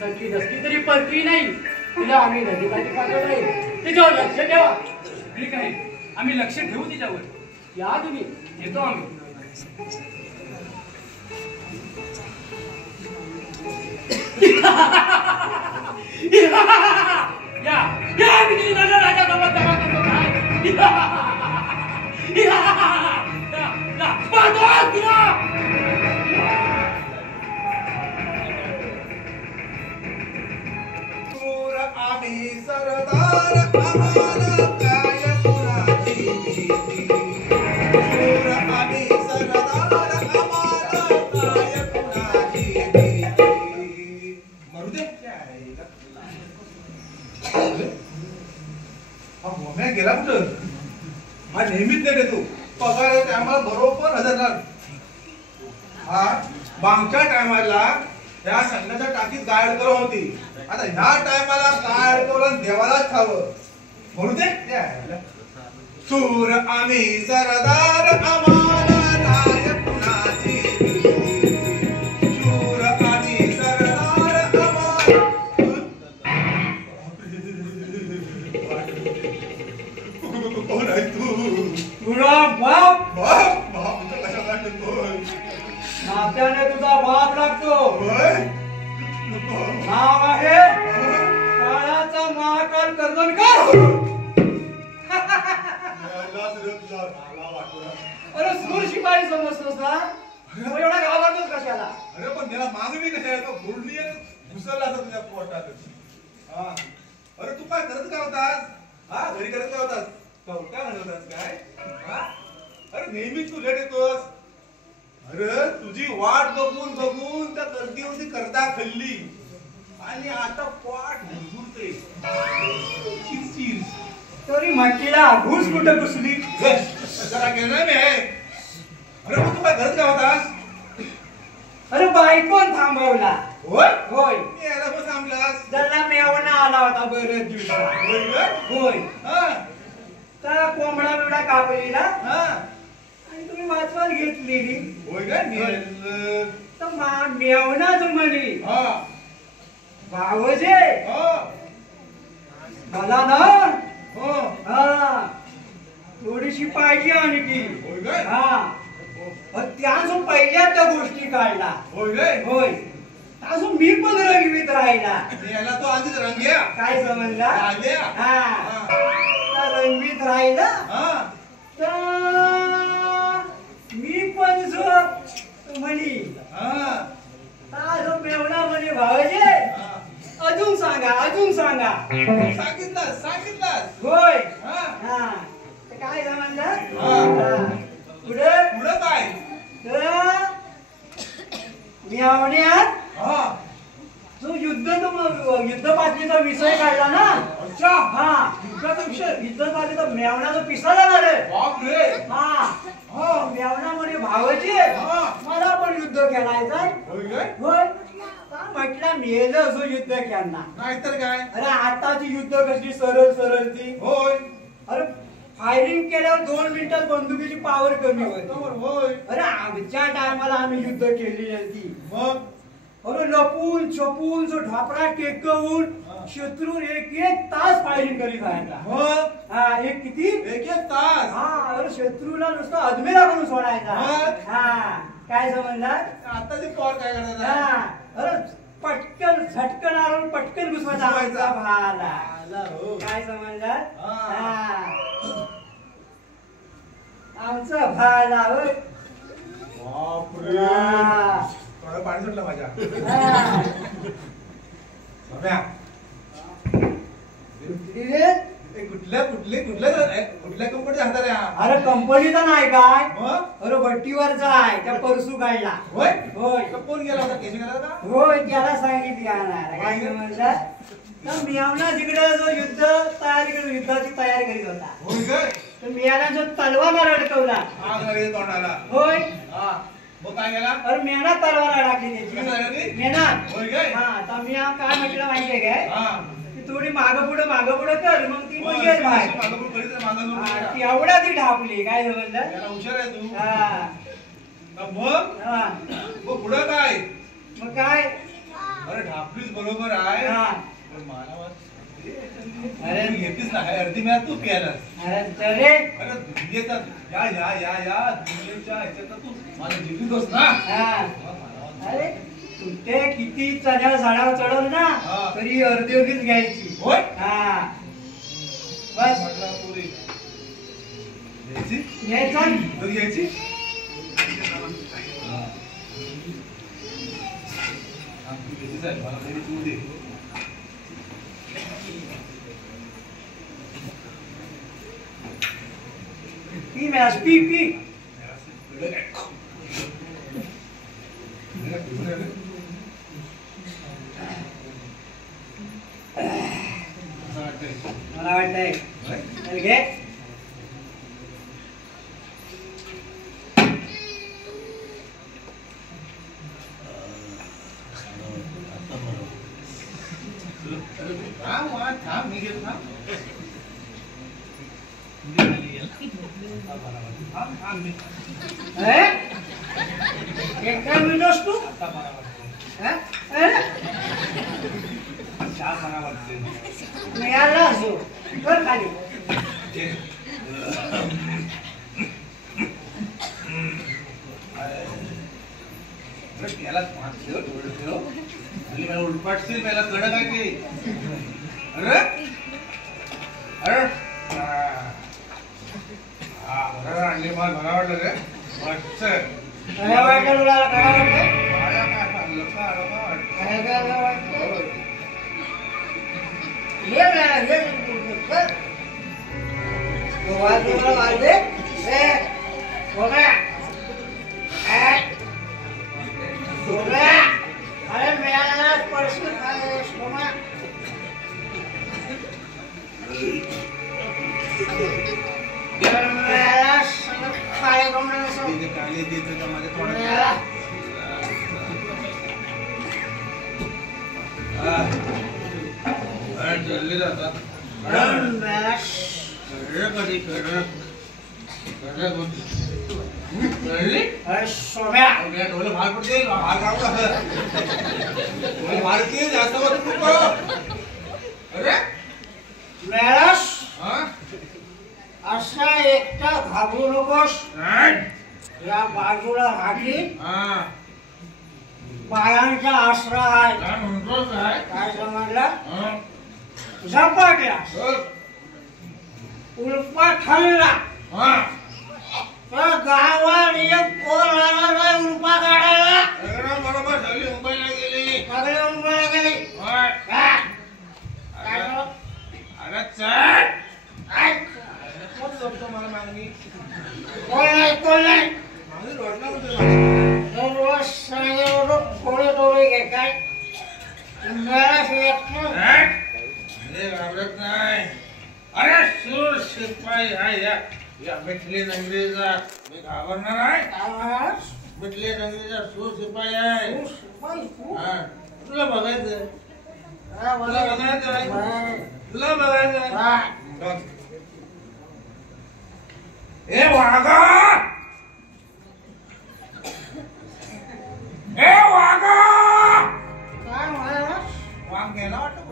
सगळी दसली तरी परकी नाही. तिला आम्ही नदीकाठी पाठवलं आहे. तिच्यावर लक्ष ठेवा. ठीक आहे, आम्ही लक्ष ठेवू तिच्यावर. या तुम्ही. येतो आम्ही. या या मी तुझी नजर राजासोबत जमा करतो काय. आम्ही सरदार आम्हाला काय कुणाची भीती. आम्ही सरदार आम्हाला काय कुणाची भीती. मरू दे. हा मोम्या गेला कुठं? हा नेहमीच नाही देतो पगार टायमाला बरोबर हजर. हा मागच्या टायमाला त्या संघाच्या टाकीत गाय अडकवली होती. आता ह्या टायमाला काय अडकवलं देवालाच ठावं. म्हणू दे. सूर आम्ही सरदार आम्हाला नाही कुणाची भीती. शूर आम्ही सरदार आम्हाला. कोण आहे तू? तुझा बाप. बाप बाप कशाला बोल. नात्याने तुझा बाप लागतो. नाव आहे काळाचा महाकाल कर्दनकर. अरे सूर शिपाई समजतोस ना? एवढा घाबरतोस कशाला? अरे पण त्याला मागणी कशा आहे? बोलणी घुसवला असं तुझ्या पोटात. हा अरे तू काय करत काय होतास? हा घरी करत काय होतास? कवटा म्हणत होतास काय? हा अरे नेहमीच तू लेट येतोस. अरे तुझी वाट बघून बघून त्या गर्दीवरती करता खाल्ली आणि आता पोट घुरते. तरी म्हटलीला घुस कुठं घुसली? जरा गेला मी. अरे पण तू काय करत काय होतास? अरे बायकोन थांबवला. होय होय. मी याला पण थांबलास जल्ला मेवणा आला होता बरेच दिवसात. होय ग? होय. हा त्या कोंबडा बिबडा कापलेला हा आणि तुम्ही वाचवात घेतलेली. होय ग नेलं. तर मेवणाच म्हणे हा भावजे हा मला ना हो हा थोडीशी पाहिजे आणखी. होय ग? हा त्यासून पहिल्या त्या गोष्टी काढला. होय ग? होय अजून मी पण रंगवीत राहिला. याला तो आधीच रंग्या काय समजला? आल्या हा त्या रंगवीत राहिला हा तर मी पण जो म्हणी हा मेवणा म्हणे भावाजे अजून सांगा अजून सांगा. सांगितलं होय. हा हा तर काय समजलं? हा. पुढे पुढं काय मेवण्यात हा जो युद्ध पातळीचा विषय काढला ना. अच्छा हा युद्धाचा विषय युद्ध पातळीचा मेवण्याचा पिसा झाला रे. बाप रे हा हा मेवणा म्हणे भावाजी हा मला पण युद्ध खेळायचंय. होय ग? होय म्हटलं मेलं असं युद्ध खेळणार. नाहीतर काय अरे आताची युद्ध कशी सरळ सरळ ती. होय अरे फायरिंग केल्यावर 2 मिनिटात बंदुकीची पावर कमी होती. होय अरे आमच्या टायमाला आम्ही युद्ध केली होती. मग अरे लपून छपून जो ढापरा टेकवून शत्रू एक तास फायरिंग करीत राहायचा. मग हा एक किती एक तास हा अरे शत्रूला नुसतं अदमेला करून सोडायचा. मग? हा काय समजला? आता ती पॉवर काय करणार हा अरे पटकन झटकन आणून पटकन घुसवायचा आमचा भाला. हो काय समजला? हा. आमचा भाला होय. बापरे हा. थोडं पाणी सुटलं माझ्या हा. सम्या. कुठल्या कंपनीचा हातात आहे हा? अरे कंपनीचा नाही काय मग अरे भट्टीवरचा आहे. त्या परसू काढला. होय होय तो कोण गेला होता केशी गेला होता होय त्याला सांगितली आणायला. काय समजलं? तर मियावना तिकडे जो युद्धाची तयारी करीत होता. होय ग? तर मियाला जो तलवार अडकवला. हा घरी तोंडाला होय हा मग काय गेला अरे मेना तलवार अडकली काय झालं रे? त्याची. मेना होय काय हा तर मी काय म्हटलं माहितीये काय हा की थोडी मागं पुढं कर मग ती पण गेल बाहेर. मागं करीत मागं हा, ती एवढा ती ढापली. काय समजलं? याला हुशार आहे तू हा मग हा मग पुढं काय मग काय अरे ढापलीच बरोबर आहे हा पण मला अरे तू घेतलीस ना हे अर्धी मॅच तू प्यायलास अरे तरे अरे दुनियेचा या दुनियेच्या ह्याच्यात तू मला जिंकतोस ना हा अरे कुठे किती चढ्या झाडावर चढवलं ना हा. तरी अर्धीच घ्यायची. होय हा बस म्हटलं पुरी घ्यायची घ्यायचं. तर घ्यायची मला तरी तू दे पी मॅच पी मला वाटतंय चल घे. थांब मी घेतो एक काय मिळतोस तू? मिळाला असो कर खाली. त्याला मला उलपाटशील मला कडक आहे ते अरे अरे हा बरोबर आणली मला वाटलं रे मस्त काय वाटलं तुला? काय वाटलं? माझ्या काय सांगलं काय वाटलं? ये ना, ये. तो वाज दे. ए, हो गया. अरे मेरा परसों सोमा मेरा खाए कमरे सो काले देते का माझ्या थोडं ठरले जातात कधी भार पडते भार काढू भारतीय जास्त अरे असा एकटा घाबरू नकोस या बाजूला राखी बाळांचा आसरा आहे काय समजलं झपाटला उल्पा ठरला तर गावात एक पोर आला नाही उल्पा काढायला बरोबर सगळी मुंबईला गेली सगळे मुंबईला गेले अरे चल मला मागणी कोण नाही रोज सांगेवर थोडे थोडे घे काय घाबरत नाही अरे सूर शिपाई आहे या मिठले नंगरीचा मी घाबरणार आहे मिठले नंगरीचा सूर शिपाई आहे तुला बघायचं तुला बघायचं ए वागा ए वागा काय म्हणाला वाघ गेला वाटतं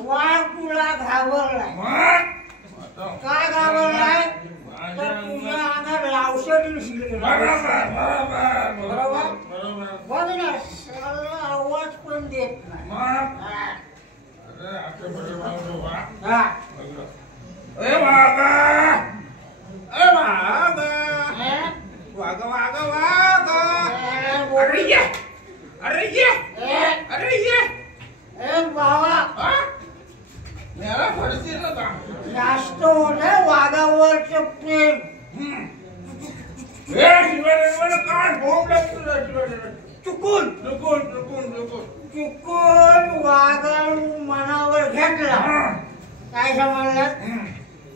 वाघ तुला घाबरलाय काय घाबरलाय तर तुझ्या अंगात औषध बघ ना सगळा आवाज पण देत नाही जास्त होत वाघावरच प्रेम चुकून वाघाळू मनावर घेतला काय समजलं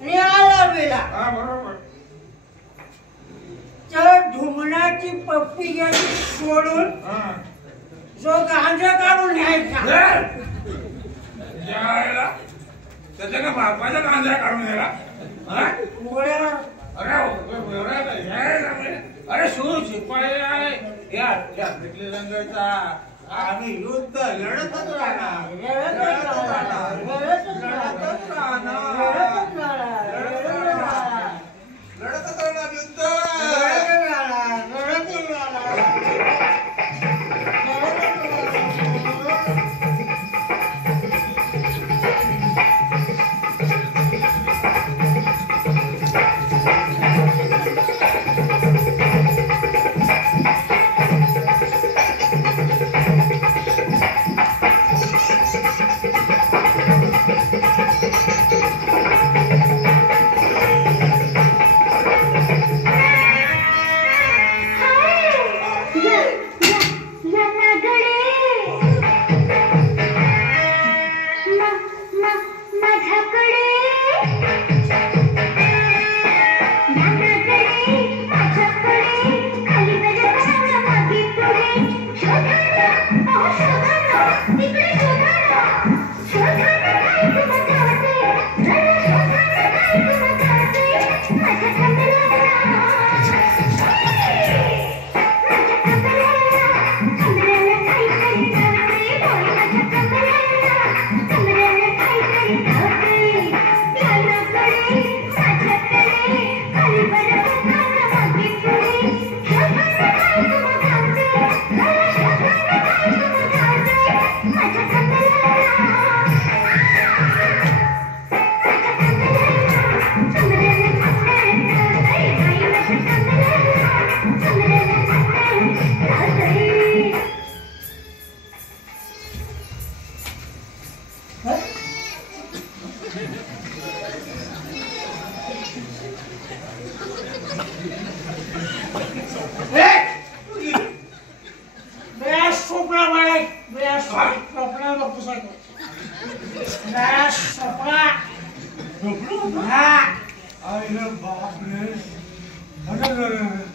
निघाला बेला तर धुमणाची पप्पी गेली सोडून जो गांजा काढून न्यायचा त्याच्या का बापाचा कांदा काढून गेला अरे सूर शिपाई आहे या पिटली रंगाचा आम्ही युद्ध लढतच राहणार युद्ध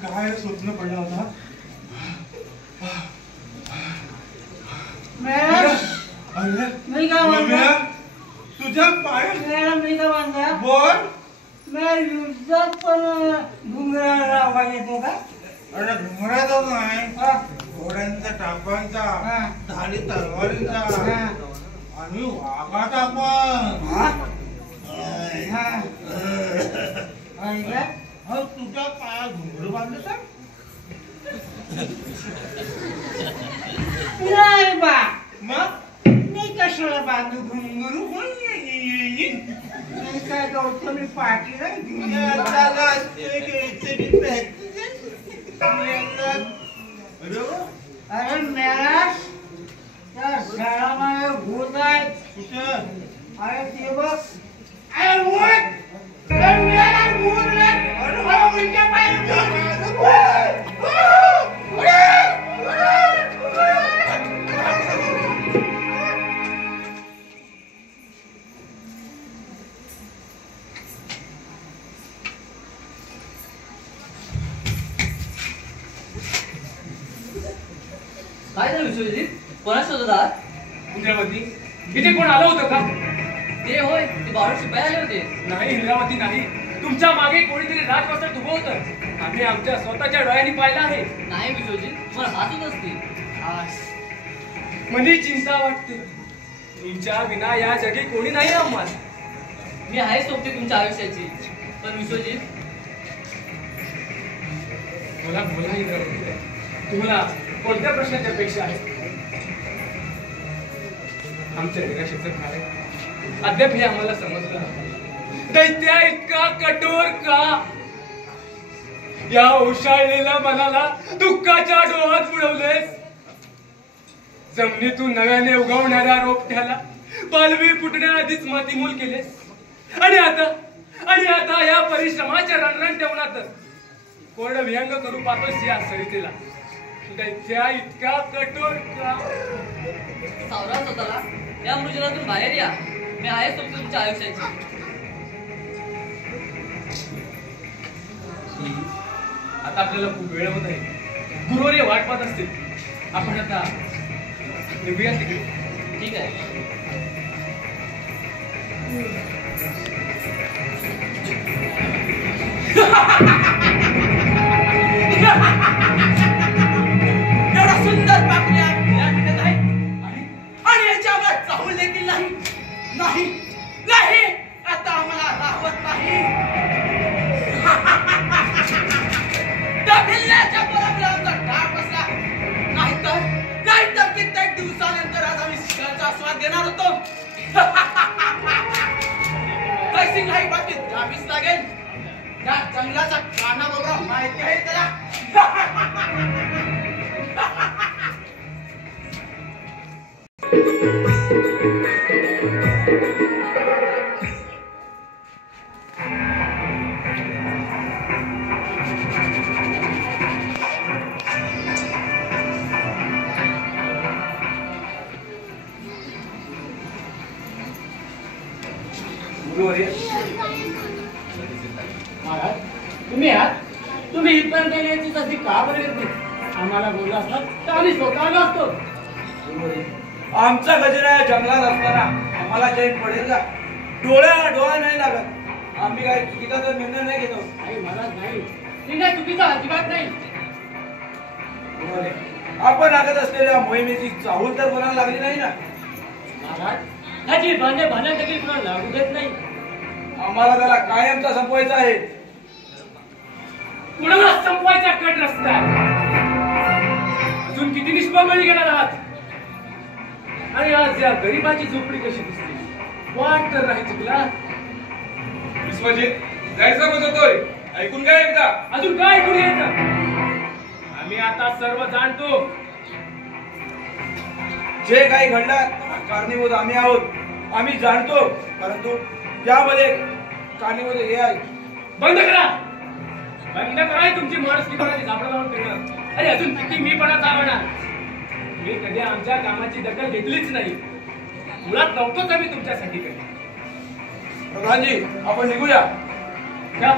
काय स्वप्न पडला होता अरे मी काय म्हणतो मम्या, तुझ्या पाय मॅडम मी काय म्हणतो बोल. मैं युद्धात पण घुंगराला आवाज येतो का अरे घुमराचा नाही, हा. घोड्यांचा टापांचा, हा. धाडी तलवारींचा हा. आणि वाघाचा पण. हा. आणि काय? अहो, तुझ्या पायात घुंगरू बांधलं तर नाही बा मग मी कशाला बांधू घुंगरू मी काय करतो मी पाठी नाही अरे मेरा त्या झाडामध्ये भूत आहे कुठं अरे ते बघ अरे भूत अरे मेरा भूत रे अरे उलट्या पायाने काय झालं विश्वजित? कोणा शोधत आहात? इंद्रावती इथे कोण आलं होतं का? ते होय, ते बारूद शिपाई आले होते. नाही इंद्रावती नाही, तुमच्या मागे कोणीतरी राजवस्त्रात उभं होतं. आम्ही आमच्या स्वतःच्या डोळ्यांनी पाहिलं आहे. नाही विश्वजित, तुम्हाला हातच असते. मनी चिंता वाटते, तुमच्या विना या जगी कोणी नाही आम्हाला. मी आहे सोबती तुमच्या आयुष्याची. पण विश्वजित, बोला बोला इंद्रावती, तुम्हाला कोणत्या प्रश्नाची अपेक्षा आहे? आमच्या निराशेचं कारण अद्याप हे आम्हाला समजलं नाही. दैत्या इतका कठोर का? या उशाळलेल्या मनाला दुःखाच्या डोहात बुडवलेस. जमिनीतून नव्याने उगवणाऱ्या रोपट्याला पालवी फुटण्याआधीच मातीमूल केलेस. आणि आता या परिश्रमाच्या रणरणटेवणातच कोरडं विहंग करू पाहतोस या सरितेला. दैत्या इतका कठोर का? सावरा स्वतःला या मृजनातून बाहेर या. मी आहे सोबती तुमच्या आयुष्याची. आता आपल्याला खूप वेळ होत आहे. गुरुवारी वाट पाहत असतील. आपण आता निघूया तिकडे. ठीक आहे. एवढा सुंदर पाकळ्या या ठिकाणी आहे आणि याच्यावर चाहूल देखील नाही. नाही नाही आता आम्हाला राहवत नाही. त्या भिल्ल्याच्या पराक्रमाचा डाग बसला. नाहीतर कित्येक दिवसानंतर आज आम्ही शिकाचा स्वाद घेणार होतो. कैसी नाही बाकी द्यावीच लागेल. त्या जंगलाचा काना बघा माहिती आहे त्याला. महाराज तुम्ही आहात. तुम्ही इथपर्यंत येण्याची संधी का बरं येत नाही? आम्हाला बोलला असतात तर आम्ही स्वतः आलो असतो. आमचा गजरा या जंगलात असताना आम्हाला चैन पडेल का? डोळा नाही लागत. आम्ही काय चुकीचा तर निर्णय नाही घेतो. नाही महाराज नाही, ती काय चुकीचा अजिबात नाही. आपण लागत असलेल्या मोहिमेची चाहूल तर कोणाला लागली नाही ना. महाराज ह्याची भांडे देखील कुणाला लागू देत नाही. आम्हाला त्याला कायमचा संपवायचा आहे. कुणाला संपवायचा कट रस्ता आहे. अजून किती निष्पामणी घेणार आहात? आणि आज या गरीबाची झोपडी कशी दिसते? वाट तर नाही चुकला. विश्वजित जायचं बसतोय. ऐकून काय एकदा? अजून काय ऐकून घ्यायचं? आम्ही आता सर्व जाणतो. जे काही घडलं कारणीभूत आम्ही आहोत. आम्ही जाणतो, परंतु यामध्ये कारणीभूत हे आहे. बंद करा. बंद करा तुमची माणुसकीपणाची झापडं लावून फिरणं. अरे अजून किती मीपणा चालवणार? मी कधी आमच्या कामाची दखल घेतलीच नाही. मुळात नव्हतोच आम्ही तुमच्यासाठी कधी. प्रधानजी आपण निघूया. का?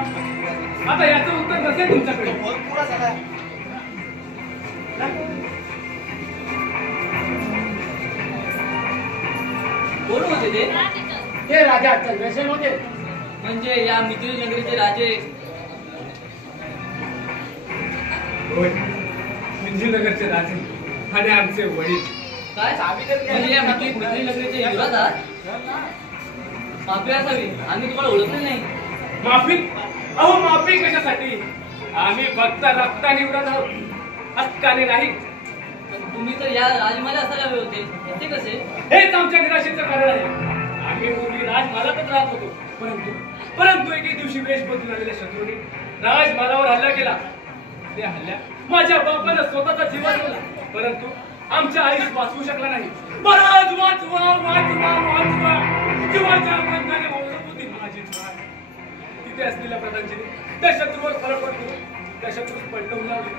आता याचं उत्तर नसेल तुमच्याकडे. पुरा झाला. कोण होते ते? ते राजा चंद्रसेन होते. म्हणजे या मिथिल नगरीचे राजे. होय, मिथिलनगरचे राजे आणि आमचे वडील. काय म्हणजे या मिथिल नगरीचे युवराज आहात? माफी असावी, आम्ही तुम्हाला ओळखले नाही. माफी? अहो माफी कशासाठी? आम्ही फक्त रक्ताने विरोध आहोत, हक्काने नाही. पण तुम्ही तर या राजमाला असायला हवे होते, ते कसे? हेच आमच्या निराशेचं कारण आहे. आम्ही पूर्वी राजमालातच राहत होतो, परंतु एके दिवशी वेश बदलून आलेल्या शत्रूने राजमालावर हल्ला केला. त्या हल्ल्यात माझ्या बापानं स्वतःचा जीव वाचवला, परंतु आमच्या आईस वाचवू शकला नाही. महाराज वाचवा, वाचवा, वाचवा. जीवाच्या बंधाने मोडत होती माझी जान. तिथे असलेल्या प्रधानजीने त्या शत्रूवर फरक पडतो, त्या शत्रूस पलटवून लावले.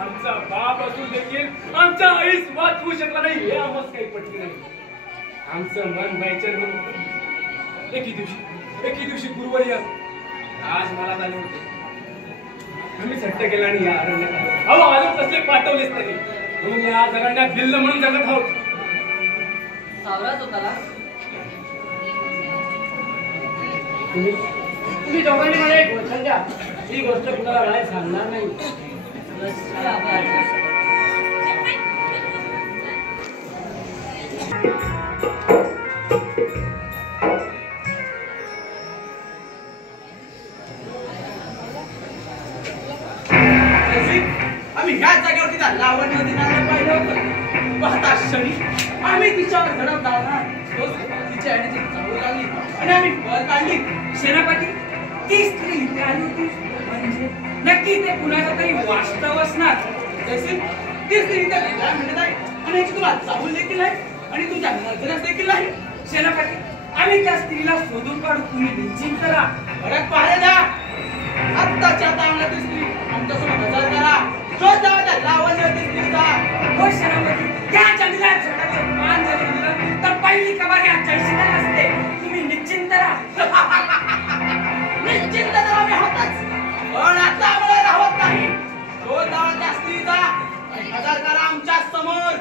आमचा बाप असून देखील आमच्या आईस वाचवू शकला नाही, हे आम्हाला काही पटले नाही. आमचं मन बेचैन होत होतं. एके दिवशी गुरुवारी आज मला झाले होते. आम्ही सट्ट केला आणि या अरण्यात आलो. अहो आलो कसले पाठवलेच तरी, म्हणून या अरण्यात भिल्ल म्हणून जगत आहोत. सावराज होताला तुम्ही दोघांनी मला एक वचन द्या, ही गोष्ट कुणाला नाही सांगणार नाही. आम्ही ह्याच जागेवरती लावण्य नदीला पाहिलं होतं. पाहता क्षणी आम्ही तिच्यावर धडक लावणार. तिच्या आईने ती चालू लागली आणि आम्ही बल काढली. सेनापती, ती स्त्री इथे आली होती म्हणजे नक्की ते कुणाचं तरी वास्तव असणार. तसे ती स्त्री इथे वेगळ्या म्हणत आहे आणि याची तुला चाहूल देखील आहे आणि तुझ्या नजरेस देखील आहे. सेनापती, आम्ही त्या स्त्रीला शोधून काढू, तुम्ही निश्चिंत करा. फरक पाहायला द्या. आत्ताच्या आता आम्हाला ती स्त्री आमच्यासोबत हजर करा. शोध लावा त्या लावण्यवती स्त्रीचा. हो सेनापती, त्या जंगलात झाडाचं पान जर दिलं तर पहिली कबारी जयसिंगा असते. तुम्ही निश्चिंत राहा. निश्चिंत तर आम्ही आहोतच, पण आता आम्हाला राहत नाही. शोध लावा त्या स्त्रीचा आणि हजर करा आमच्या समोर.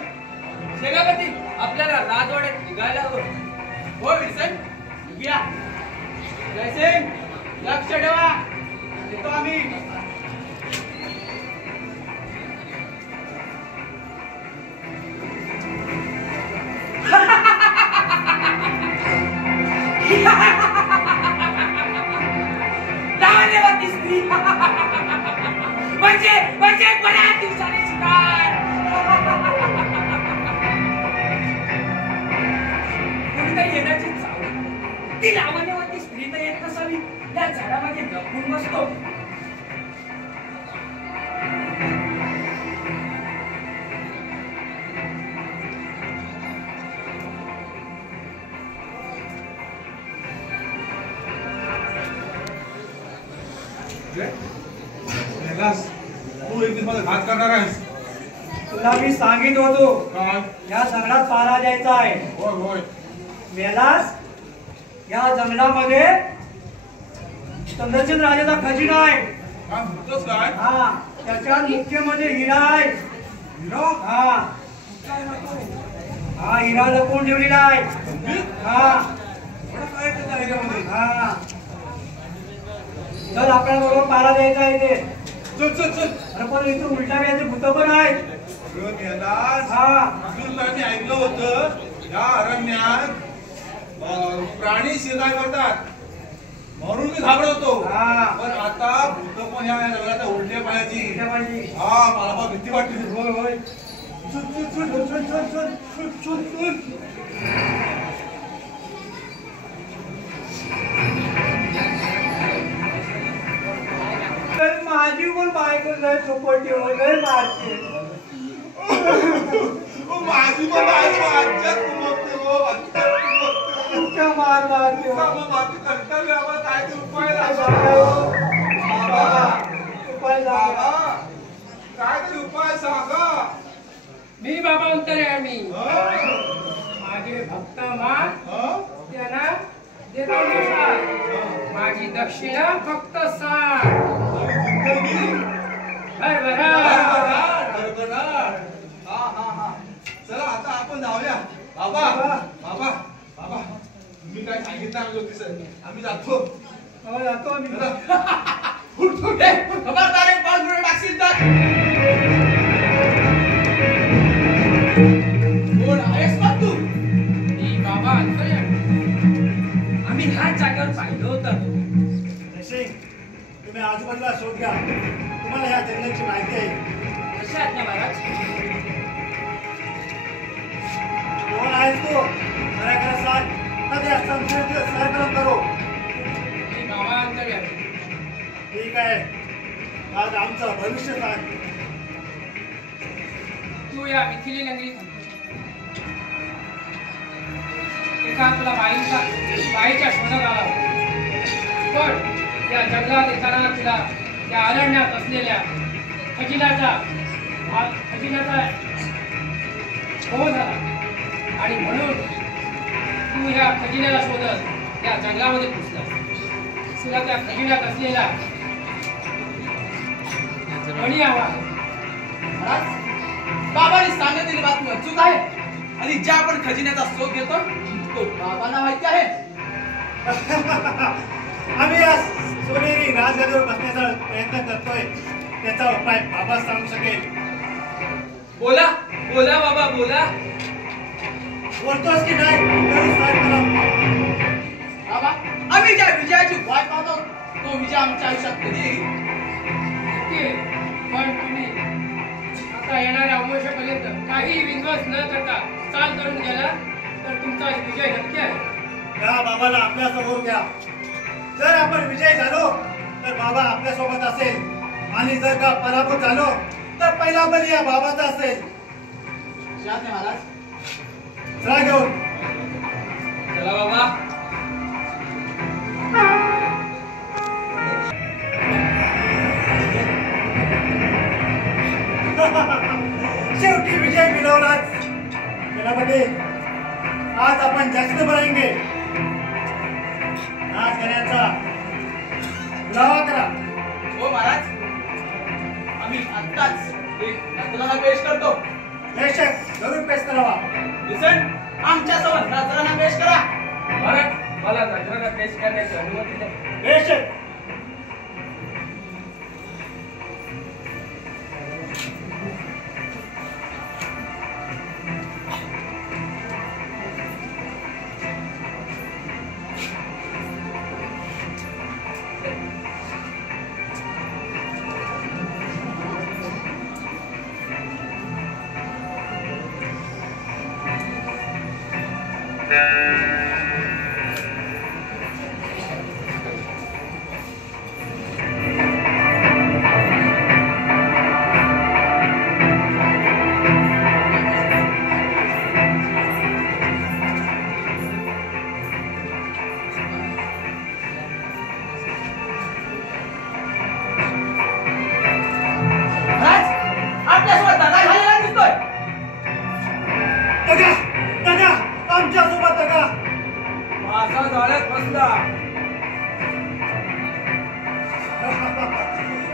सेनापती, आपल्याला राजवाड्यात निघायला हवं. हो विल्सन, उभ्या. जयसिंग, लक्ष ठेवा. येतो आम्ही. लावण्यवती स्त्री म्हणजे बऱ्याच दिवसाने शिकार. कोणीतरी येण्याची चावल. ती लावण्यवती स्त्री तर येत नसावी. त्या झाडामागे लपून बसतो. तू एक दिवस घात करणार आहेस. तुला मी सांगित होतो काय? या जंगलात पारा द्यायचा आहे. होय होय. मेलास, या जंगलामध्ये चंद्रसेन राजाचा खजिना आहे. काय म्हणतोस काय? हा, त्याच्यात मुख्य म्हणजे हिरा आहे. हिरा? हा हा, हिरा लपवून ठेवलेला आहे. हा काय त्याच्या हिऱ्यामध्ये? हा, चल आपल्याला बरोबर पारा द्यायचा आहे ते. चल चल चल. अरे पण इथे उलटा व्याचे भूत पण आहेत. अगं मेलास, हा अजून मी ऐकलं होतं या अरण्यात प्राणी शिकार करतात म्हणून मी घाबरवतो. हा. पण आता भूत पण ह्या जंगलात उलट्या पाण्याची. उलट्या पाण्याची. हा, मला पण भीती वाटते. होय होय. चल चल चल चल चल चल चल चल चल. तर माझी पण बायको लय चोपटी वगैरे मारते. माझी पण बायको आजच्याच कुमकते हो, आजच्याच कुमकते. इतका मार मारते. मग माझी कर्तव्य आम्हाला काय ते उपाय काय लागा. सांगावं? बाबा, उपाय सांगा. बाबा, काय तरी उपाय सांगा. मी बाबा अंतरे आम्ही हं? माझे भक्त मान हं? त्यांना देतो नसाल. माझी दक्षिणा फक्त 60. जिंदगी भरभराट. भरभराट. हा हा हा. चला आता आपण जाऊया. बाबा बाबा बाबा सांग ज्योतिष आम्ही जातो जातो आम्ही खबरदार आहे, पाच मिनिट टाकशील तर कोण आहेस मग तू? मी बाबा अंतर्यामी. आम्ही ह्याच जागेवर पाहिलं होतं. जयसिंग, तुम्ही आजूबाजूला शोध घ्या. तुम्हाला या जंगलाची माहिती आहे. कशा आहात ना महाराज? कोण आहेस तू? खऱ्या सांग. कधी असं सरकरण करो. मी बाबा अंतर्यामी. ठीक आहे, आज आमचं भविष्य सांग. तू या मिथिली नगरीत एका तुला बाईच्या शोधात आला होता. पण या जंगलात येताना तुला त्या अरण्यात असलेल्या खजिन्याचा शोध झाला आणि म्हणून तू ह्या खजिन्याला शोधत त्या जंगलामध्ये घुसलास. तुला त्या खजिन्यात असलेला मणी हवा. बाबांनी सांगितलेली बातमी अचूक आहे आणि ज्या आपण खजिन्याचा शोध घेतो तो बाबांना माहिती आहे. आम्ही या सोनेरी राजगडीवर बसण्याचा प्रयत्न करतोय. त्याचा उपाय बाबा सांगू शकेल. बोला बोला बाबा बोला. बोलतोस की नाही? तरी सांग मला. बाबा, आम्ही ज्या विजयाची वाट पाहतो तो विजय आमच्या आयुष्यात कधी येईल? पण तुम्ही आता येणाऱ्या अमावस्येपर्यंत काही विध्वंस न करता चाल करून गेला तर तुमचा विजय नक्की आहे. या बाबाला आपल्या समोर घ्या. जर आपण विजयी झालो तर बाबा आपल्या सोबत असेल आणि जर का पराभूत झालो तर पहिला बली या बाबाचा असेल. महाराज चला घेऊन. चला बाबा. शेवटी विजय मिळवलाच. सेनापती, आज आपण जास्त बनाएंगे. नाच करण्याचा पुरावा करा. हो महाराज, आम्ही आत्ताच एक नजराना पेश करतो. बेशक, जरूर पेश करावा. लिसन, आमच्या सोबत नजराना पेश करा. महाराज, मला नजराना पेश करण्याची अनुमती द्या. बेशक.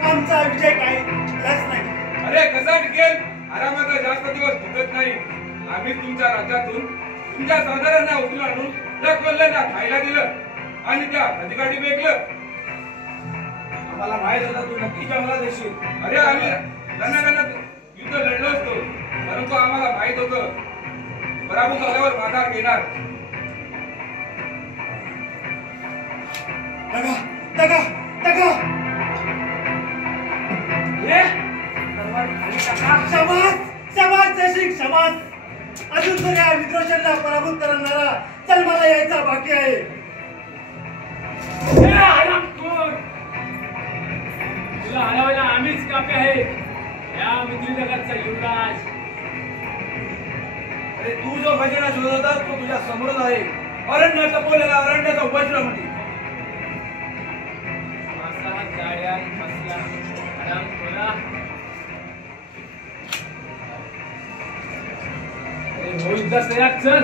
आमचा विजय काही रस नाही. अरे कसा टिकेल? आरामाचा जास्त दिवस भुगत नाही. आम्ही तुमच्या राज्यातून तुमच्या सरदारांना उचलून आणून त्या कोल्ह्यांना खायला दिलं आणि त्या अधिकारी बेकलं. आम्हाला माहित होता तू नक्की जंगलात येशील. अरे आम्ही रणरणात युद्ध लढलो असतो, परंतु आम्हाला माहित होतं पराभूत झाल्यावर माघार घेणार. दगा समाज समाज जयसिंग समाज. अजून तर या विद्रोशांना पराभूत करणारा जन्माला यायचा बाकी आहे. तुला हरवायला आम्हीच कापे आहे. या मिथिलीनगरचा युवराज. अरे तू जो खजिना शोधत होता तो तुझ्या समोरच आहे. अरण्य तपवलेला अरण्याचा वज्रमणी. गाड्या बसला आराम खोला. होईल तसं चल.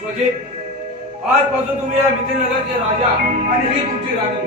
स्वजे आजपासून तुम्ही या मिथिलनगरचे राजा आणि ही तुमची राणी.